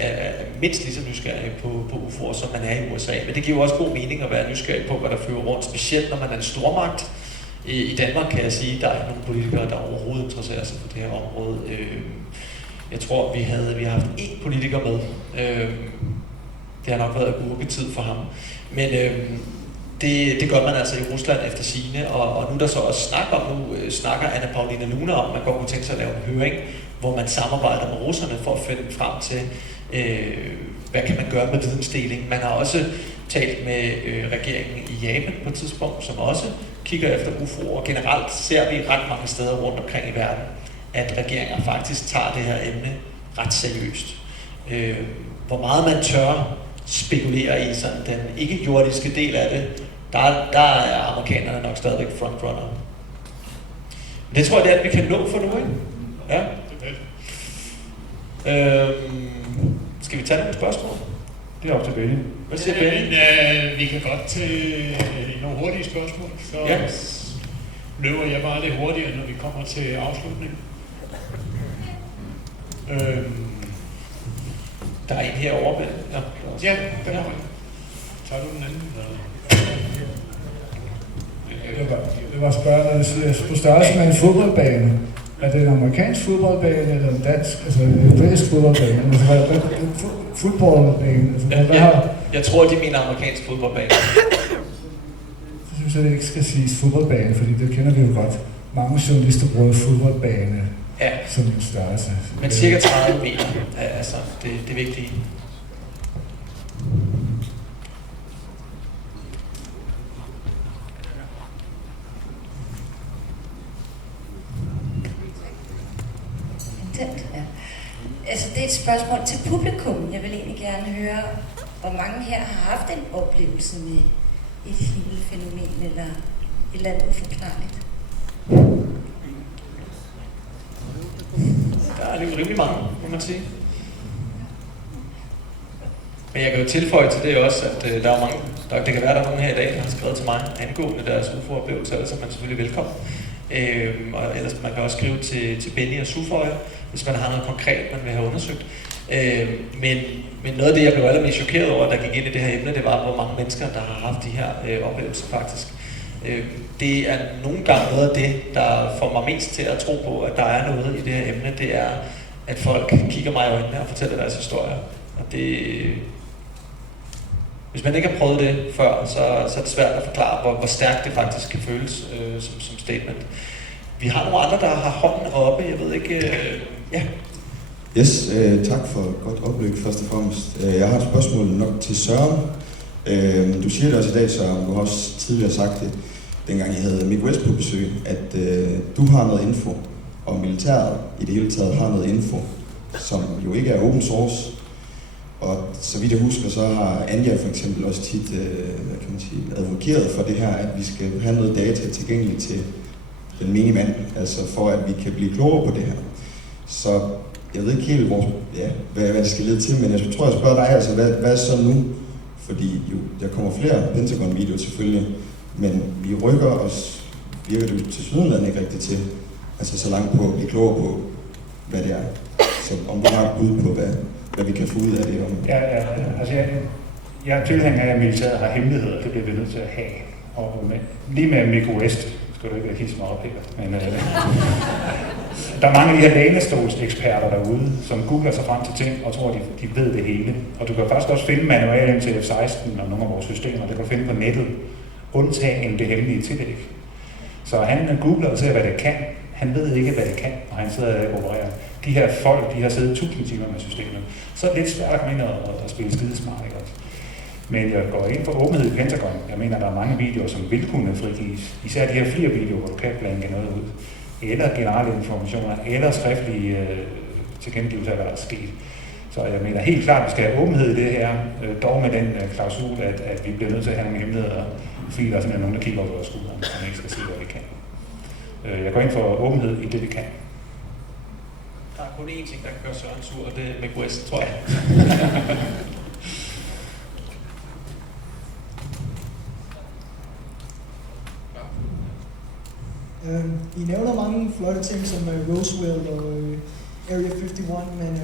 er mindst lige så nysgerrige på UFO'er, som man er i USA. Men det giver jo også god mening at være nysgerrig på, hvad der flyver rundt, specielt når man er en stormagt. I Danmark kan jeg sige, at der er ikke nogen politikere, der overhovedet interesserer sig for det her område. Jeg tror, vi har haft én politiker med. Det har nok været agurketid for ham. Men det gør man altså i Rusland efter sigende, og nu er der så også snakker Anna Paulina Luna om, at man godt kunne tænke sig at lave en høring, hvor man samarbejder med russerne for at finde frem til, hvad kan man gøre med vidensdeling. Man har også talt med regeringen i Japan på et tidspunkt, som også kigger efter UFO'er, og generelt ser vi ret mange steder rundt omkring i verden, at regeringer faktisk tager det her emne ret seriøst. Hvor meget man tør spekulere i sådan den ikke-jordiske del af det, der er amerikanerne nok stadigvæk frontrunner. Det tror jeg, det er, at vi kan nå for nu, ikke? Ja. Skal vi tage nogle spørgsmål? Det er op til Benny. Hvad siger Benny? Vi kan godt tage nogle hurtige spørgsmål, så ja. løber jeg bare lidt hurtigere, når vi kommer til afslutningen. Der er en herovre, Ben. Ja, der kommer en. Tager du den anden? Jeg var spørgsmålet på størrelse med en fodboldbane. Er det en amerikansk fodboldbane eller en dansk, altså en europæisk fodboldbane? Altså hvad er fodboldbane? Altså, jeg tror, de mener amerikansk fodboldbane. Så synes jeg, det ikke skal siges fodboldbane, fordi det kender vi jo godt. Mange journalister bruger fodboldbane som en størrelse. Men cirka 30 meter er altså det vigtige. Ja. Altså, det er et spørgsmål til publikum. Jeg vil egentlig gerne høre, hvor mange her har haft en oplevelse med et himmelfænomen eller et eller andet uforklarligt. Der er jo rimelig mange, må man sige. Men jeg kan jo tilføje til det også, at der er mange, det kan være, der er nogen her i dag, der har skrevet til mig angående deres UFO-oplevelser, så er man selvfølgelig velkommen. Og ellers man kan også skrive til Benny og Suføje, hvis man har noget konkret, man vil have undersøgt. Men noget af det, jeg blev allermest chokeret over, der gik ind i det her emne, det var, hvor mange mennesker, der har haft de her oplevelser faktisk. Det er nogle gange noget af det, der får mig mest til at tro på, at der er noget i det her emne. Det er, at folk kigger mig i øjnene og fortæller deres historier. Og det... Hvis man ikke har prøvet det før, så er det svært at forklare, hvor stærkt det faktisk kan føles som statement. Vi har nogle andre, der har hånden oppe. Jeg ved ikke... Ja. Yes, tak for et godt oplæg først og fremmest. Jeg har et spørgsmål nok til Søren. Du siger det også i dag, Søren, du har også tidligere sagt det, dengang I havde Mick West på besøg, at du har noget info, og militæret i det hele taget har noget info, som jo ikke er open source. Og så vidt jeg husker, så har Anja for eksempel også tit advokeret for det her, at vi skal have noget data tilgængeligt til den menige mand, altså for at vi kan blive klogere på det her. Så jeg ved ikke helt, hvad det skal lede til, men jeg tror, jeg spørger dig, altså, hvad er så nu? Fordi jo, der kommer flere Pentagon-videoer selvfølgelig, men vi rykker os, virker det til sydenlandet ikke rigtigt til, altså så langt på at blive klogere på, hvad det er. Så om du har et bud på, hvad vi kan få ud af det. Altså jeg er tilhænger af, at militæret har hemmeligheder, det bliver vi nødt til at have. Og lige med Mick West, skal du ikke hisse mig op her. Men, der er mange af de her lænestolseksperter derude, som googler sig frem til ting og tror, de ved det hele. Og du kan faktisk også finde manualen til F-16 og nogle af vores systemer. Det kan du finde på nettet, undtagen det hemmelige tillæg. Så han googler og ser, hvad det kan. Han ved ikke, hvad det kan, og han sidder og opererer. De her folk, de har siddet 1000 timer med systemet. Så er det lidt svært at komme ind og spille skidesmart, ikke også? Men jeg går ind for åbenhed i Pentagon. Jeg mener, der er mange videoer, som vil kunne frigives. Især de her flere videoer, hvor du kan blanke noget ud. Eller generelle informationer, eller skriftlige tilkendegivelser af, hvad der er sket. Så jeg mener helt klart, at vi skal have åbenhed i det her, dog med den klausul, at vi bliver nødt til at have nogle hemmeligheder og filer, simpelthen nogen, der kigger over vores skuldre, som ikke skal se, hvad vi kan. Jeg går ind for åbenhed i det, vi kan. Der er kun én ting, der kan gøre Søren sur, og det er Mick West, tror jeg. I nævner mange flotte ting som Roswell og Area 51, men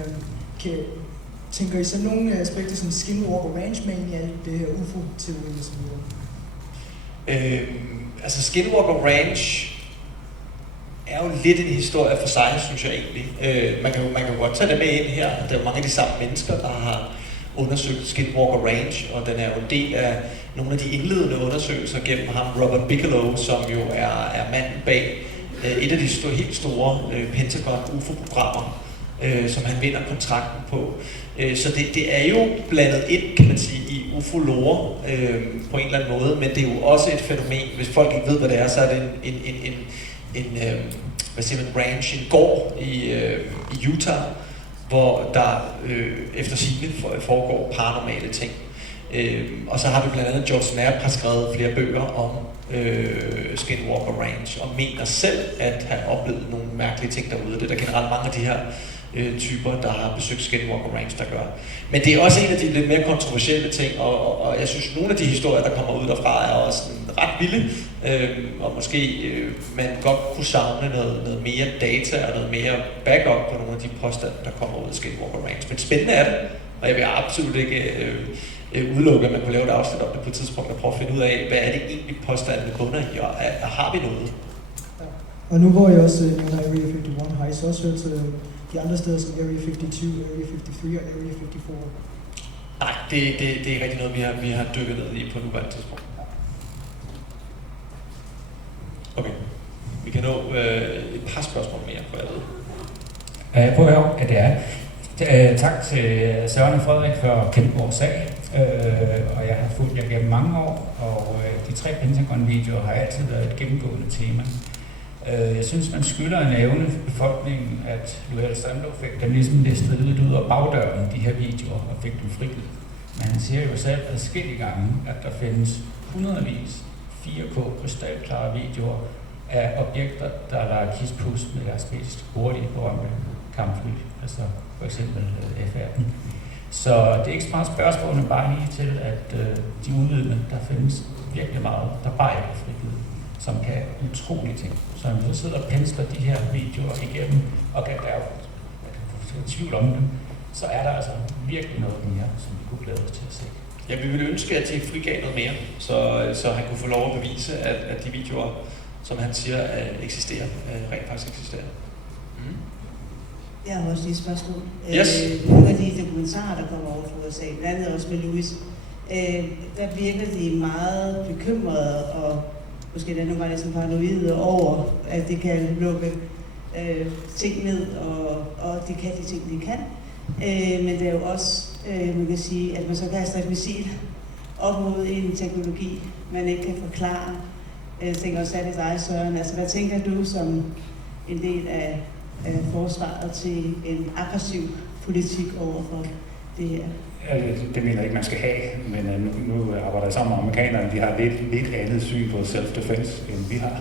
tænker I så nogle aspekter som Skinwalker Ranch med i alt det her UFO-teori og så videre? Altså Skinwalker Ranch er jo lidt en historie for sig, synes jeg egentlig. Man kan godt tage det med ind her. Der er jo mange af de samme mennesker, der har undersøgt Skinwalker Ranch, og den er jo en del af nogle af de indledende undersøgelser gennem ham, Robert Bigelow, som jo er manden bag et af de helt store Pentagon UFO-programmer, som han vinder kontrakten på. Så det er jo blandet ind, kan man sige, i UFO-lore på en eller anden måde, men det er jo også et fænomen. Hvis folk ikke ved, hvad det er, så er det en ranch, en gård i Utah, hvor der efter sigende foregår paranormale ting. Og så har vi blandt andet George Knapp har skrevet flere bøger om Skinwalker Ranch, og mener selv at have oplevet nogle mærkelige ting derude. Det er der generelt mange af de her typer, der har besøgt Skinwalker Ranch, der gør. Men det er også en af de lidt mere kontroversielle ting, og jeg synes, nogle af de historier, der kommer ud derfra, er også ret vilde, og måske man godt kunne savne noget mere data og noget mere backup på nogle af de påstande, der kommer ud af Skinwalker Ranch. Men spændende er det, og jeg vil absolut ikke udelukke, at man kunne lave et afsnit om det på et tidspunkt og prøve at finde ud af, hvad er det egentlig påstandene bunder i, og har vi noget? Ja. Og nu hvor jeg også mener Area 51, har I så også hørt de andre steder som Area 52, Area 53 og Area 54? Nej, det er ikke rigtig noget, vi har dykket ned i på nuværende tidspunkt. Okay, vi kan nå et par spørgsmål mere, for jeg ved. Jeg prøver at høre, det er. Tak til Søren og Frederik for at kæmpe vores sag, og jeg har fulgt jer gennem mange år, og de 3 Pentagon-videoer har altid været et gennemgående tema. Jeg synes, man skylder at nævne befolkningen, at Joel Sandlo fik dem ligesom listet lidt ud af bagdøren, de her videoer, og fik dem frigivet. Men han siger jo selv adskillige gange, at der findes hundredvis 4K krystalklare videoer af objekter, der lader kispus med deres mest hurtige berømte kampfly, altså for eksempel F-18. Så det er ikke så meget spørgsmålene bare lige til, at de udvidende, der findes virkelig meget, der bare ikke er frigivet, som kan utrolige ting. Så når vi så sidder og pensler de her videoer igennem, og kan der jo tvivl om dem, så er der altså virkelig noget mere, som vi kunne glæde os til at se. Ja, vi ville ønske, at de frigav noget mere, så han kunne få lov at bevise, at de videoer, som han siger, eksisterer, rent faktisk eksisterer. Mm. Jeg har også lige et spørgsmål. Yes. Nogle af de dokumentarer, der kommer over fra USA, blandt andet også med Louis, der virker de meget bekymrede og måske der nogle gange sådan paranoide over, at de kan lukke ting ned, og de kan de ting, de kan. Men det er jo også, man kan sige, at man så kaster et missil op mod en teknologi, man ikke kan forklare. Jeg tænker også af dig, Søren. Altså, hvad tænker du som en del af forsvaret til en aggressiv politik overfor det her? Det mener jeg ikke, man skal have, men nu arbejder jeg sammen med amerikanerne, de har lidt andet syn på self-defense, end vi har.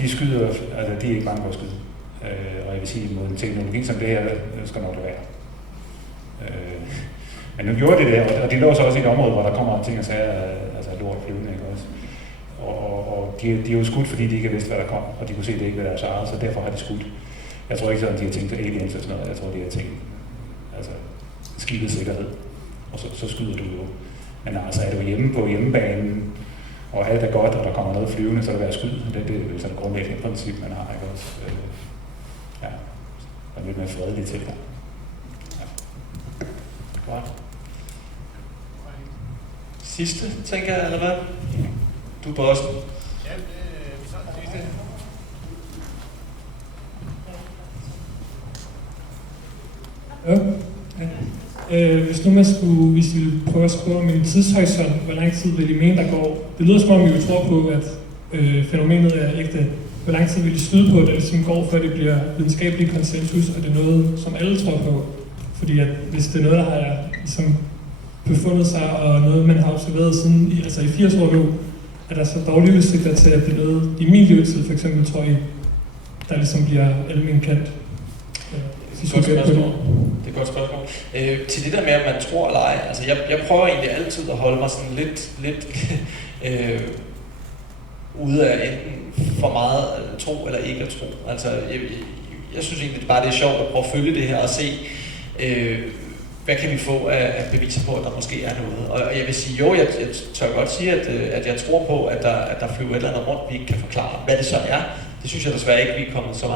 De skyder, altså de er ikke bange for at skyde. Og jeg vil sige, mod en teknologi som det her, skal nok det være. Men nu gjorde de det, og de lå så også i et område, hvor der kommer ting og sager, altså lort flyvende, ikke også? Og de er jo skudt, fordi de ikke vidste, hvad der kom, og de kunne se det ikke ved deres eget, så derfor har de skudt. Jeg tror ikke sådan, de har tænkt aliens og sådan noget, jeg tror, de har tænkt, altså skibets sikkerhed, og så skyder du jo. Men altså er du hjemme på hjemmebanen, og alt er godt, og der kommer noget flyvende, så er det værd at skyde. Det er sådan et grundlæggende princip, man har, ikke også? Ja, og lidt mere fredelig tilgang. Ja. Godt. Sidste, tænker jeg, eller hvad? Du er bossen. Ja, vi tager den sidste. Hvis nu man skulle, hvis I ville prøve at spørge om en tidshorisont, hvor lang tid vil I mene, der går? Det lyder som om, I jo tror på, at fænomenet er ægte. Hvor lang tid vil I skyde på, at det ligesom går, før det bliver videnskabelig konsensus, og det er noget, som alle tror på? Fordi at hvis det er noget, der har ligesom befundet sig, og noget, man har observeret siden altså i 80 år nu, er der så dårlige udsigter til, at det er noget i min levetid, for eksempel, tror I, der ligesom bliver almen kendt? Det er et godt spørgsmål. Til det der med, at man tror eller ej, altså jeg prøver egentlig altid at holde mig sådan lidt ude af enten for meget at tro eller ikke at tro. Altså jeg synes egentlig bare, det er sjovt at prøve at følge det her og se, hvad kan vi få af beviser på, at der måske er noget. Og jeg vil sige, jo, jeg tør godt sige, at jeg tror på, at der flyver et eller andet rundt, vi ikke kan forklare. Hvad det så er, det synes jeg desværre ikke, vi er kommet så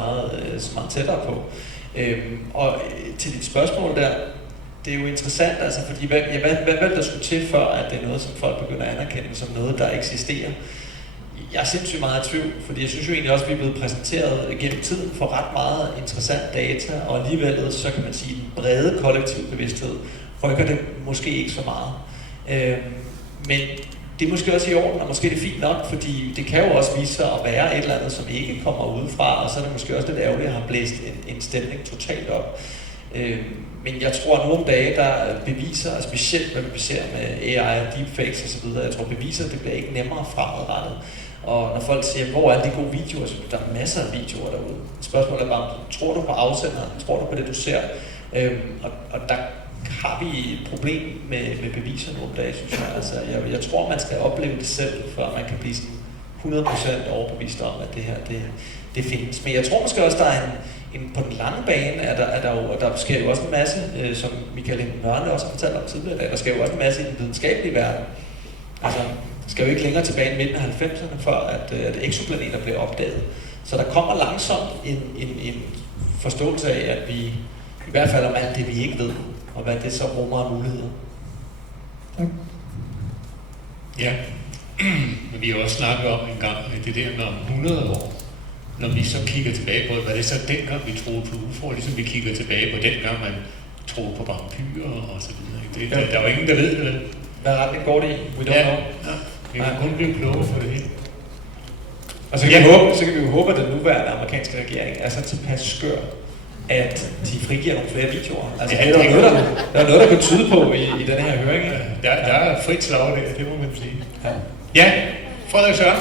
meget tættere på. Og til dit spørgsmål der, det er jo interessant, altså, fordi hvad der skulle til før, at det er noget, som folk begynder at anerkende som noget, der eksisterer? Jeg er sindssygt meget i tvivl, fordi jeg synes jo egentlig også, at vi er blevet præsenteret gennem tiden for ret meget interessant data, og alligevel, så kan man sige, den brede kollektiv bevidsthed rykker det måske ikke så meget. Men det er måske også i orden, og måske er det fint nok, fordi det kan jo også vise sig at være et eller andet, som ikke kommer udefra, og så er det måske også lidt ærgerligt at have blæst en stemning totalt op. Men jeg tror, at nogle dage, der beviser, og specielt hvad vi ser med AI og deepfakes osv., jeg tror beviser, det bliver ikke nemmere fremadrettet. Og når folk siger, hvor er alle de gode videoer, så der er masser af videoer derude. Spørgsmålet er bare, tror du på afsenderen? Tror du på det, du ser? Og der har vi et problem med beviser nogle dage, synes jeg. Altså, jeg tror, man skal opleve det selv, før man kan blive sådan 100% overbevist om, at det her, det findes. Men jeg tror måske også, der er på den lange bane, der sker jo også en masse, som Michael Nørne også har fortalt om tidligere i dag, der sker jo også en masse i den videnskabelige verden. Altså, skal jo ikke længere tilbage i midten af 90'erne, før at exoplaneter blev opdaget. Så der kommer langsomt en forståelse af, at vi i hvert fald om alt det, vi ikke ved, og hvad det så rummer af muligheder. Tak. Ja, men vi har også snakket om en gang, det der med om 100 år, når vi så kigger tilbage på, hvad det så dengang vi troede på UFO'er, ligesom vi kigger tilbage på dengang man troede på vampyrer og så videre. Der er jo ingen, der ved det. Hvad retning går det i? We don't know. Ja, vi kan kun blive kloge for det hele. Og så kan vi jo håbe, at den nuværende amerikanske regering er så tilpas skør, at de frigiver nogle flere videoer. Altså, ja, der er noget, der kan tyde på i den her høring. Der er frit slag der, det må man sige. Ja, Frederik Søren.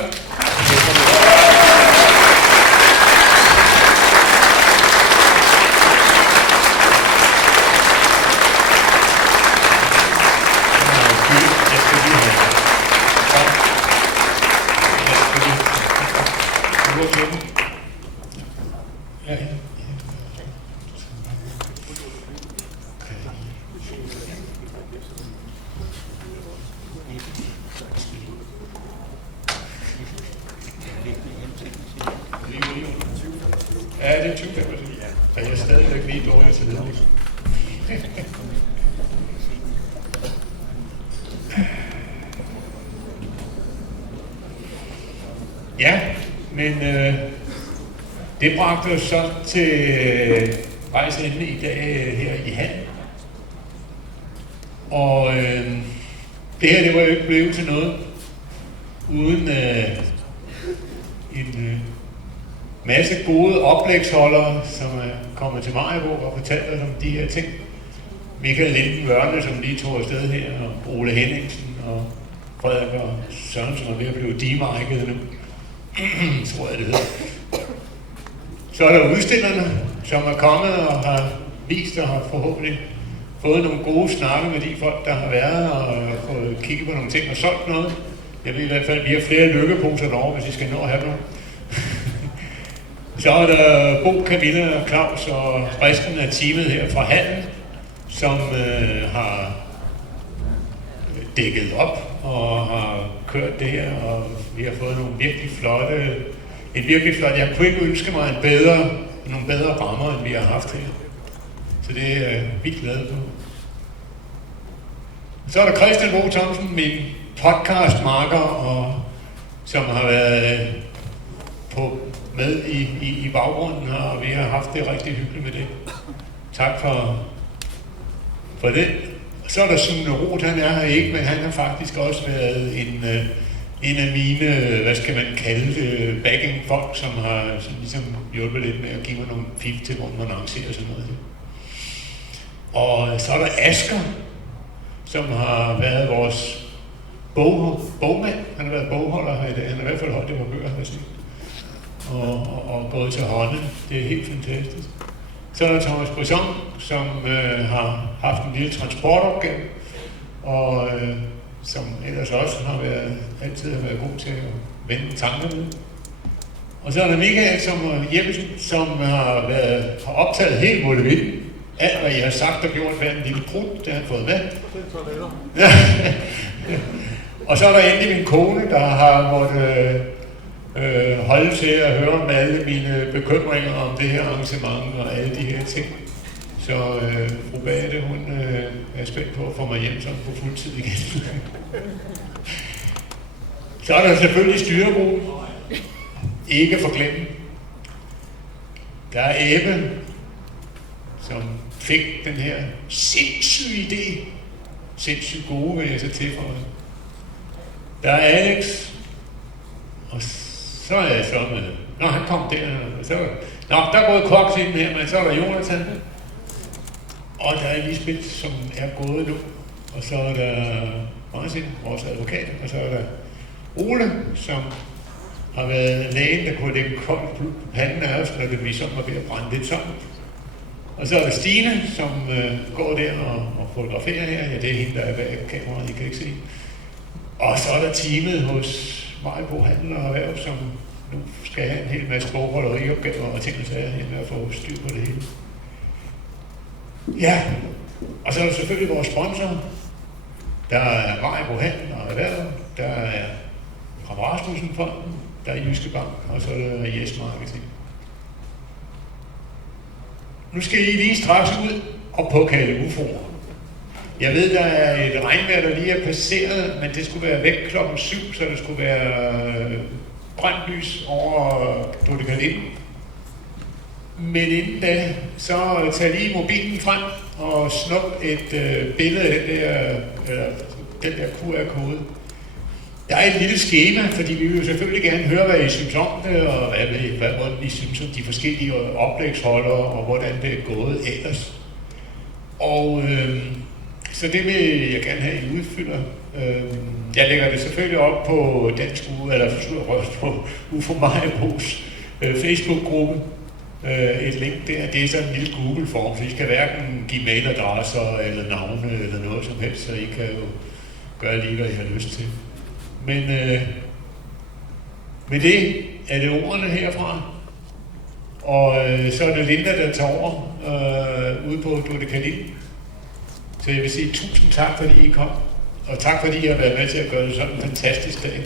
Ja, det er 20 25. Og jeg er stadigvæk lige dårlig til det. Ja, men det bragte os så til rejseenden i dag her i Hallen. Og det her, det var jo ikke blevet til noget uden en masse gode oplægsholdere, som er kommet til Maribo og fortalt os om de her ting. Michael Linden Wørne, som lige tog afsted her, og Ole Henningsen og Frederik og Søren, som er ved at blive demarket nu, tror jeg det hedder. Så er der udstillerne, som er kommet og har vist og har forhåbentlig fået nogle gode snakke med de folk, der har været og fået kigget på nogle ting og solgt noget. Jeg ved i hvert fald, at vi har flere lykkeposer derovre, hvis I skal nå at have dem. Så er der Bo, Camilla og Claus og resten af teamet her fra Hallen, som har dækket op og har kørt det her, og vi har fået nogle virkelig flotte, jeg kunne ikke ønske mig nogle bedre rammer, end vi har haft her. Så det er jeg vildt glad på. Så er der Christian Bo Thomsen, min podcastmarker, og som har været med i baggrunden, og vi har haft det rigtig hyggeligt med det. Tak for det. Så er der Sune Roth, han er her ikke, men han har faktisk også været en af mine, hvad skal man kalde det, backing-folk, som har ligesom hjulpet lidt med at give mig nogle fif til, hvor man arrangerer sådan noget. Og så er der Asger, som har været vores bogmand. Han har været bogholder her i dag. Han har i hvert fald holdt det på bøger, har jeg set. Og gået til hånden. Det er helt fantastisk. Så er der Thomas Brisson, som har haft en lille transportopgave, og som ellers også altid har været god til at vende tankerne. Og så er der Michael Jeppesen, som har optaget helt målvildt. Alt, hvad jeg har sagt og gjort, hver en lille prut, det har han fået med. Og så er der endelig min kone, der har måttet holde til at høre om alle mine bekymringer om det her arrangement og alle de her ting. Så fru Bate, hun er spændt på at få mig hjem sådan på fuldtid igen. Så er der selvfølgelig styregruppen. Ikke for glemme. Der er Ebbe, som fik den her sindssyge idé. Sindssygt gode, vil jeg så tilføje. Der er Alex, og så er jeg så med. Nå, han kom der. Der er gået Koks ind her, men så er der Jonathan. Og der er Lisbeth, som er gået nu. Og så er der Martin, vores advokat. Og så er der Ole, som har været lægen, der kunne lægge koldt blod på panden af os, når det vi sådan var ved at brænde lidt sammen. Og så er der Stine, som går der og fotograferer her. Ja, det er hende, der er bag kameraet, I kan ikke se. Og så er der teamet hos Majbo Handel og Erhverv, som nu skal have en hel masse bogholderiopgaver og ting og sager her med at få styr på det hele. Ja, og så er der selvfølgelig vores sponsor. Der er Majbo Handel og Erhverv, der er Ram Rasmussen Fonden, der er Jyske Bank, og så er der Yes Marketing. Nu skal I lige straks ud og påkalde UFO'er. Jeg ved, der er et regnvejr, der lige er passeret, men det skulle være væk klokken 7, så det skulle være grønt lys over Dodekalitten. Men inden da, så tag lige mobilen frem og snup et billede af den der QR-kode. Der er et lille skema, fordi vi vil selvfølgelig gerne høre, hvad I synes om det, og hvad I synes om de forskellige oplægsholdere, og hvordan det er gået ellers. Og så det vil jeg gerne have, at I udfylder. Jeg lægger det selvfølgelig op på Dansk Uge, eller på UFO Majbos Facebook-gruppe. Et link der, det er sådan en lille Google-form, så I skal hverken give mailadresser eller navne eller noget som helst, så I kan jo gøre lige, hvad I har lyst til. Men med det er det ordene herfra, og så er det Linda, der tager over ude på Dodekalitten. Så jeg vil sige tusind tak, fordi I kom, og tak fordi I har været med til at gøre det sådan en fantastisk dag.